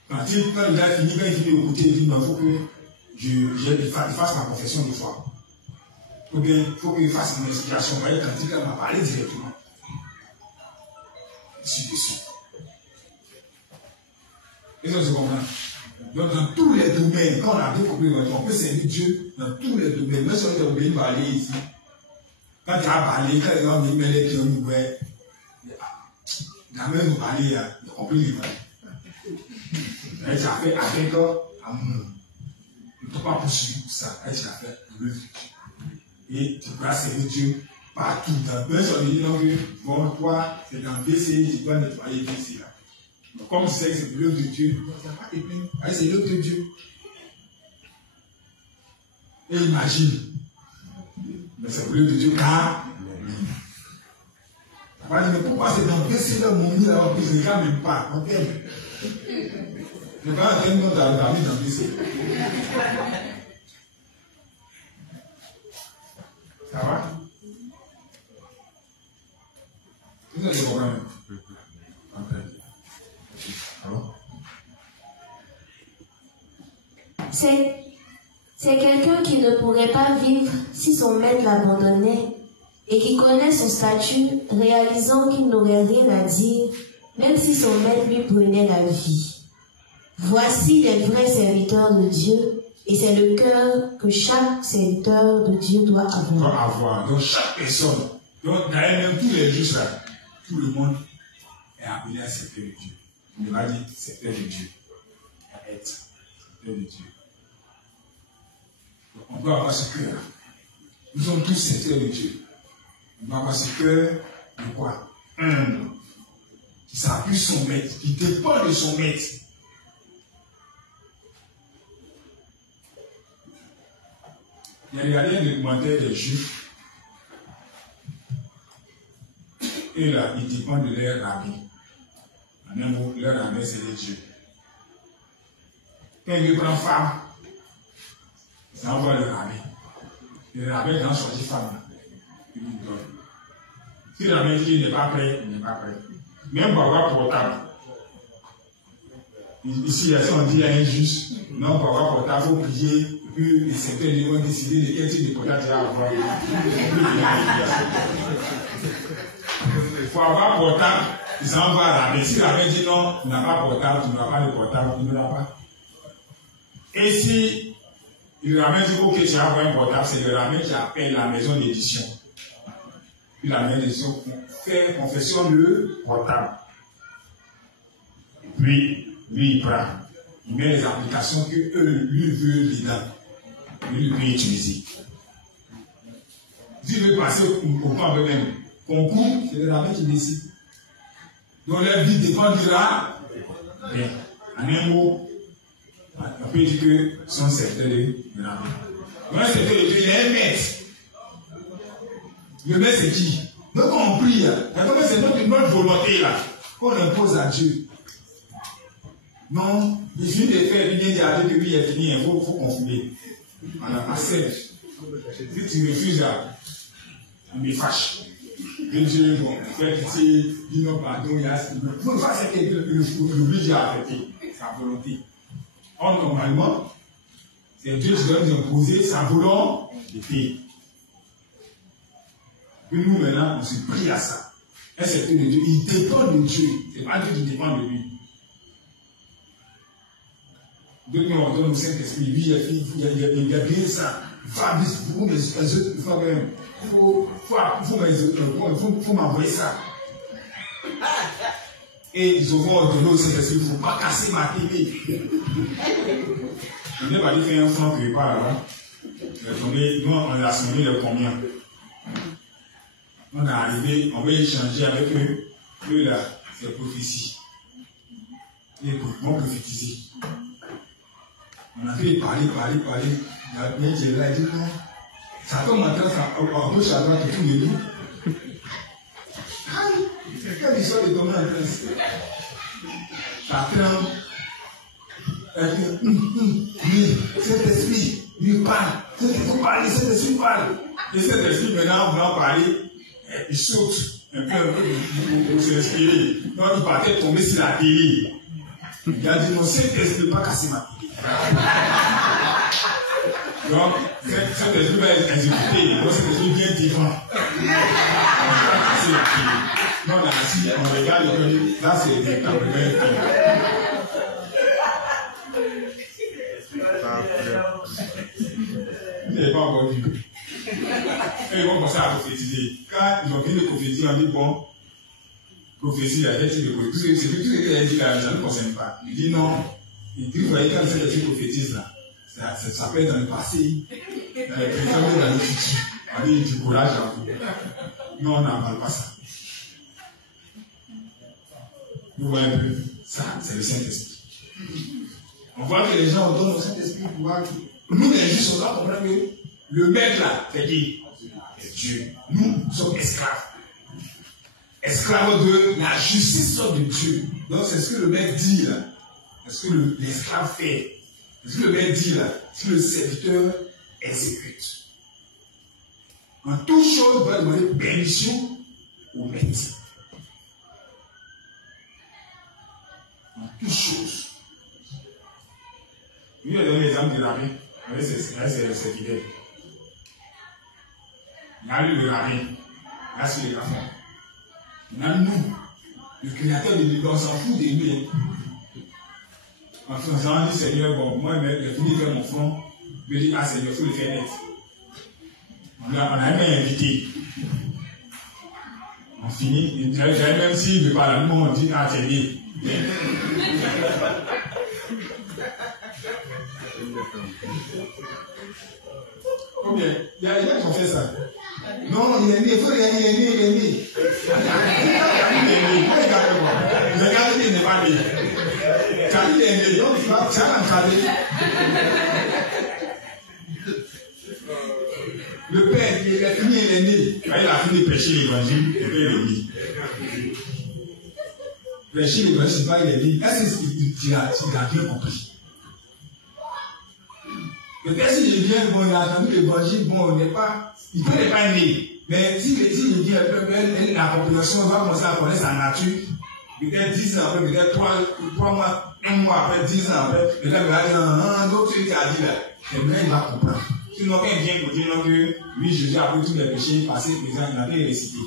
Quand il a fini, quand il finit d'écouter, il dit, il faut que je fasse ma confession de foi. Ou bien, il faut qu'il fasse mon explication. Vous voyez, quand il m'a parlé directement. Dessus. Et ça, c'est comment? Donc, dans tous les domaines, quand on a bien compris, on peut servir Dieu dans tous les domaines. Même si on est obligé de balayer ici. Quand tu as balayé, quand tu as mis les pieds au niveau, la main de balayer, tu as compris l'image. Et tu as fait avec amour. Tu ne peux pas poursuivre ça. Et tu as fait le Dieu. Et tu peux servir Dieu partout. Dans même si on dit non, bon, toi, c'est dans BC, tu dois nettoyer BC là. Donc, comme tu sais que c'est l'œuvre de Dieu, ça va te plaindre. C'est l'œuvre de Dieu. Et imagine. Mais c'est l'œuvre de Dieu car. Ça va dire, mais pourquoi c'est dans BC là, mon mis là, je ne regarde même pas. On t'aime. Je ne vais pas attendre quand tu as mis dans BC. Ça va? Vous avez des problèmes? C'est quelqu'un qui ne pourrait pas vivre si son maître l'abandonnait et qui connaît son statut, réalisant qu'il n'aurait rien à dire, même si son maître lui prenait la vie. Voici les vrais serviteurs de Dieu, et c'est le cœur que chaque serviteur de Dieu doit avoir. Donc chaque personne, donc d'ailleurs même tous les justes là, tout le monde est appelé à serviteur de Dieu. On va dire serviteur de Dieu. À être serviteur de Dieu. Donc, on doit avoir ce cœur. Nous sommes tous serviteurs de Dieu. On doit avoir ce cœur de quoi? Qui s'appuie sur son maître, qui dépend de son maître. Il y a regardé un documentaire des Juifs. Et là, ils dépendent de leur rabbi. En un mot, leur rabbi, c'est les dieux. Quand il prend femme, ça envoie le rabbin. Le rabbin dans choisir femme. Il lui donne. Si le rabbin dit qu'il n'est pas prêt, il n'est pas prêt. Même pour avoir portable. Ici, on dit à un juge, non, pour avoir portable, il faut prier, puis les secteurs vont décider de quel type de portable tu vas avoir. Il faut avoir portable, ils s'envoient à la rabbin. Si la rabbin dit non, tu n'as pas portable, tu n'auras pas de portable, tu ne l'auras pas. Et si le rabbin dit ok, tu vas avoir un portable, c'est le rabbin qui appelle la maison d'édition. Puis la maison d'édition fait confession le portable. Puis, lui, il prend. Il met les applications que lui veut dedans. Lui peut utiliser. S'il veut passer au camp même, concours, c'est le rabbin qui décide. Donc leur vie dépendra. Bien. En un mot, on peut dire que son secteur de rabbin. Dans un secteur de Dieu, il y a un maître. Le maître, c'est qui? Donc on prie. C'est notre volonté là qu'on impose à Dieu. Non, il finit de faire, il vient dire que lui il est fini, il faut confirmer. On a assez. Si tu refuses, on me fâche. Que Dieu, bon, fait pitié, dis non, pardon, il y a ce qu'il veut. Ça, c'est quelque chose que l'oblige à affecter, sa volonté. Or, normalement, c'est Dieu qui doit nous imposer sa volonté. Puis nous, maintenant, on se prie à ça. Un secteur de Dieu, il dépend de Dieu. Ce n'est pas Dieu qui dépend de lui. Donc, nous, on donne au Saint-Esprit, lui, il a bien ça. Va pour les autres, il faut m'envoyer ça. Et ils ont ordonné au Saint-Esprit, il ne faut pas casser ma télé. On n'est pas dit faire un franc que pas là-bas. Nous, on a assemblé le combien. On est arrivé, on va échanger avec eux. Eux là, c'est prophétie. Ils vont prophétiser. On a fait parler. Il y a bien qui est là, il dit non. Ça tombe en train, à gauche, à droite, tout le monde. Quelle histoire de tomber en train? Ça tremble. Elle dit, cet esprit, lui parle. Il faut parler, cet esprit parle. Et cet esprit, maintenant, voulant parler, il saute un peu pour s'inspirer. Donc, il partait tomber sur la télé. Il a dit, non, cet esprit, pas casser ma télé. Donc, cet esprit va être exécuté. Donc, cet esprit vient devant. Non, là, si on regarde, là, c'est des cabrioles. Vous n'avez pas encore vu. Et ils vont commencer à prophétiser. Quand ils ont fini de prophétiser, on dit, bon, prophétie, il y a des types de prophéties. C'est que tout ce qu'il a dit là, ça ne concerne pas. Il dit non. Il dit, vous voyez, quand cet esprit prophétise là, ça peut être dans le passé, dans les présents, dans le futur. On dit du courage à vous. Non, on n'en parle pas ça. Vous voyez un peu, ça, c'est le Saint-Esprit. On voit que les gens donnent au Saint-Esprit pour voir que nous, les justes, on doit comprendre que le maître là, c'est qui? C'est Dieu. Nous sommes esclaves. Esclaves de la justice de Dieu. Donc, c'est ce que le maître dit là. C'est ce que l'esclave fait. C'est ce que le maître dit là. C'est ce que le serviteur exécute. En toute chose, on doit demander permission au maître. En toute chose. Lui, il a donné l'exemple de l'armée. C'est fidèle. Il a lu le rabbin. Là, c'est les garçons. Il a nous, le créateur de l'univers, on s'en fout de lui. En faisant, dit Seigneur, bon, moi, j'ai fini de faire mon front. Je dis, ah Seigneur, il faut le faire net. On a même invité. On finit. Même s'il ne parle pas, on dit, ah, c'est bien. Combien? Il y a des gens qui ont fait ça. Non, il est né, il faut regarder, il est né. Regardez, il n'est pas né. Car il est né, donc tu vas encadrer. Le père, il est fini, il est né. Quand il a fini de prêcher l'évangile, le père est né. Prêcher l'évangile, c'est pas il est né. Est-ce que tu as bien compris? Peut-être s'il vient, bon, il a entendu l'évangile, bon, on n'est pas, il peut ne pas aimer. Mais s'il vient, la population va commencer à connaître sa nature. Peut-être 10 ans après, peut-être 3 mois, 1 mois après, 10 ans après, peut-être il va dire, un autre truc à dire là. Et maintenant, il va comprendre. Sinon, quand il vient pour dire non, que lui, Jésus a pris tous les péchés, passé, présent, il avait récité.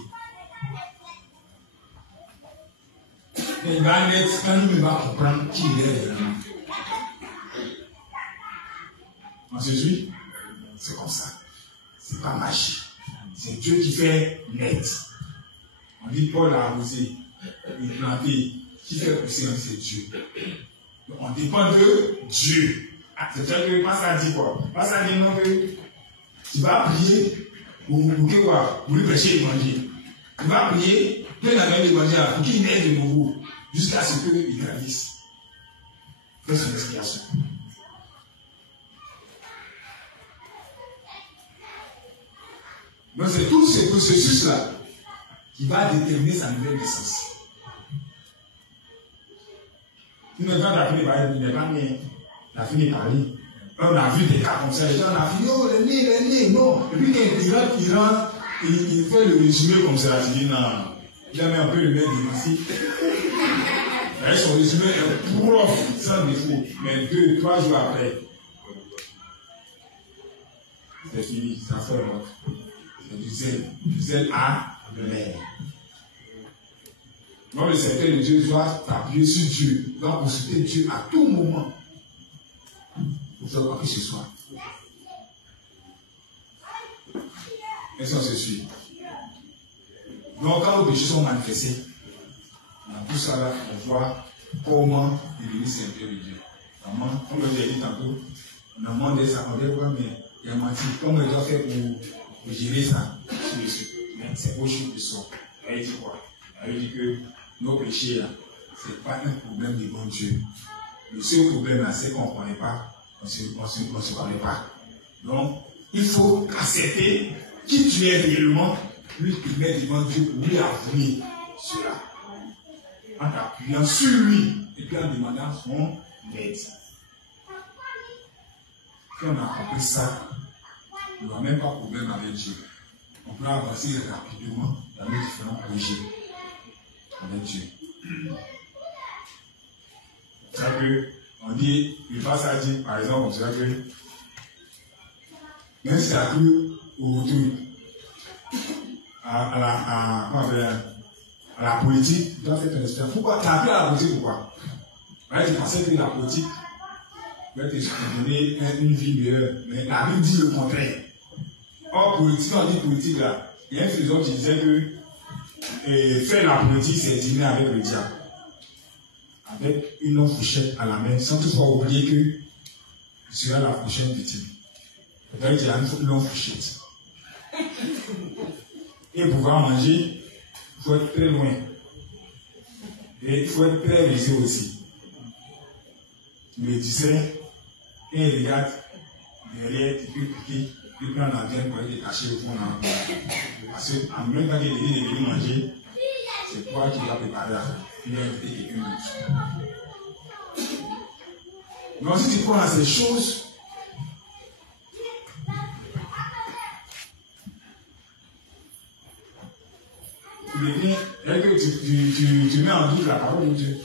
Mais il va naître, quand lui, il va comprendre qui il est vraiment. On se suit? C'est comme ça. C'est pas magie. C'est Dieu qui fait naître. On dit Paul a arrosé, il a planté. Qui fait pousser, c'est Dieu. Donc, on dépend de Dieu. C'est ça que Pascal dit quoi? Pascal dit non que tu vas prier pour lui prêcher l'évangile. Tu vas prier, tu vas donner l'évangile pour qu'il naisse de nouveau, jusqu'à ce qu'il grandisse. C'est son explication. Donc c'est tout ce processus-là qui va déterminer sa nouvelle naissance. Une fois la fini par il n'est pas né, la fini par lui. On a vu des cas comme ça, les gens ont dit, oh, le nez, non. Et puis quand il fait le résumé comme ça, il dit, non, il a mis un peu le mec ici. Son résumé est prof, sans défaut. Mais 2-3 jours après, c'est fini, ça fait l'autre. C'est du zèle à l'air. Donc le serviteur de Dieu doit s'appuyer sur Dieu, doit consulter Dieu à tout moment. Pour faire quoi que ce soit. Est-ce qu'on se suit? Donc quand nos péchés sont manifestés, dans tout ça là, on voit comment devenir serviteur de Dieu. Comment, comme je l'ai dit tantôt, on a demandé ça, on dit, ouais, mais il y a menti. Comment il doit faire pour gérer ça? Mais c'est vos choses qui sont. Elle dit quoi? Elle dit que nos péchés là, ce n'est pas un problème de bon Dieu. Le seul problème là, c'est qu'on ne connaît pas, on ne se connaît pas. Donc, il faut accepter qui tu es réellement, lui te met devant Dieu pour lui avouer cela. En t'appuyant sur lui et puis en demandant son aide. Si on a compris ça, on n'a même pas de problème avec Dieu. On peut avancer rapidement dans nos différents projets avec Dieu. C'est ça que on dit, le passage dit, par exemple, c'est ça que même si ça a cru au retour à la politique, tu dois faire ton expérience. Pourquoi tu as appris à la politique? Pourquoi? Tu pensais que la politique va te donner une vie meilleure, mais la Bible dit le contraire. Or, politique, on dit politique là, il y a un philosophe qui disait que faire la politique, c'est dîner avec le diable. Avec une longue fourchette à la main, sans toutefois oublier que tu seras la prochaine victime. Donc, il y a une longue fourchette. Et pour pouvoir manger, il faut être très loin. Et il faut être très visé aussi. Tu le disais, et il regarde derrière, tu peux piquer, tu peux prendre la viande pour aller détacher au fond. Parce qu'en même temps qu'il est venu manger, c'est toi qui vas préparer la fin. Il va inviter quelqu'un d'autre. Donc si tu prends à ces choses, tu deviens, et que tu mets en doute la parole de Dieu.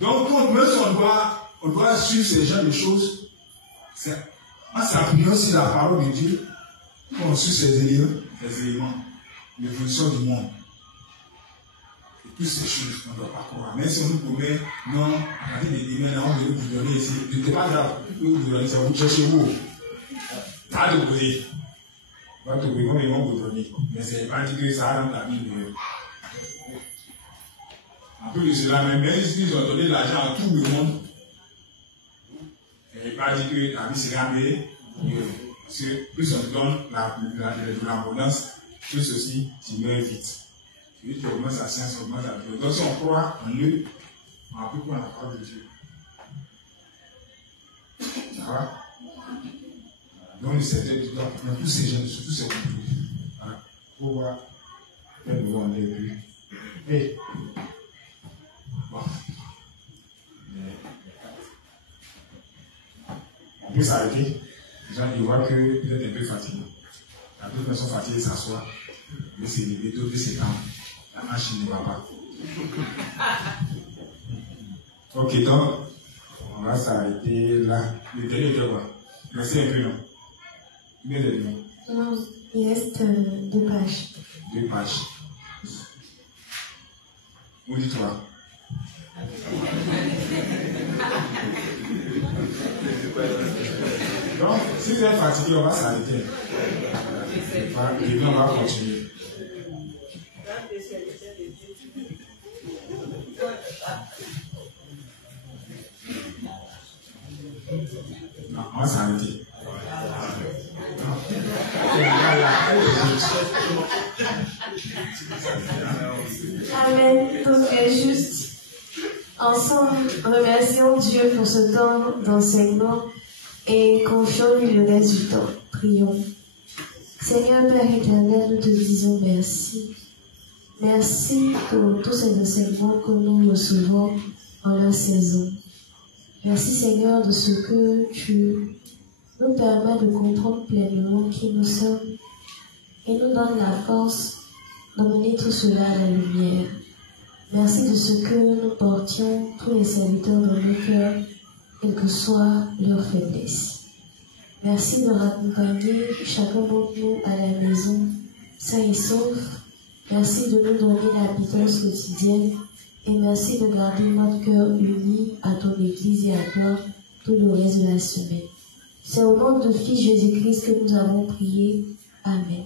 Donc, même si on doit suivre ces genres de choses, c'est en s'appuyant sur la parole de Dieu, on suit ces éléments, l'évolution du monde. Et toutes ces choses, on ne doit pas croire. Même si on nous promet, non, à partir de demain, on va vous donner ici. Ce n'est pas grave, vous donner, ça vous cherchez où? Pas de bruit. Va te trouver comme ils vont vous donner. Mais ce n'est pas dit que ça rentre la vie de eux. En plus de cela, même s'ils ont donné l'argent à tout le monde, il n'est pas dit que la vie sera meilleure. Parce que plus on donne l'abondance, plus aussi, tu meurs vite. Plus tu augmentes sa science, tu augmentes la vie. Donc si on croit en eux, on a pu prendre la parole de Dieu. Ça va? Donc le Seigneur doit prendre tous ces gens, surtout ces gens. Voilà. Pour voir quel niveau on est plus. Et bon. On peut s'arrêter. Les gens ils voient que vous êtes un peu fatigué. La d'autres personnes sont fatiguées, s'assoient. Mais c'est levé, d'autres s'étendent. La machine ne va pas. Ok, donc, on va s'arrêter là. Le dernier était quoi? Merci un peu, non? Combien de numéros? Non, il reste 2 pages. 2 pages. Où dis-toi? Donc, si vous êtes fatigué, on va s'arrêter. Et puis on va continuer. Non, on va s'arrêter. Amen. Donc, juste ensemble, remercions Dieu pour ce temps d'enseignement et confions-lui le reste du temps. Prions. Seigneur Père éternel, nous te disons merci. Merci pour tous ces enseignements que nous recevons en leur saison. Merci Seigneur de ce que tu nous permets de comprendre pleinement qui nous sommes et nous donne la force d'emmener tout cela à la lumière. Merci de ce que nous portions tous les serviteurs dans nos cœurs, quelle que soit leur faiblesse. Merci de raccompagner chacun d'entre nous à la maison, sain et sauf. Merci de nous donner la pitance quotidienne et merci de garder notre cœur uni à ton Église et à toi tout le reste de la semaine. C'est au nom de Fils Jésus-Christ que nous avons prié. Amen.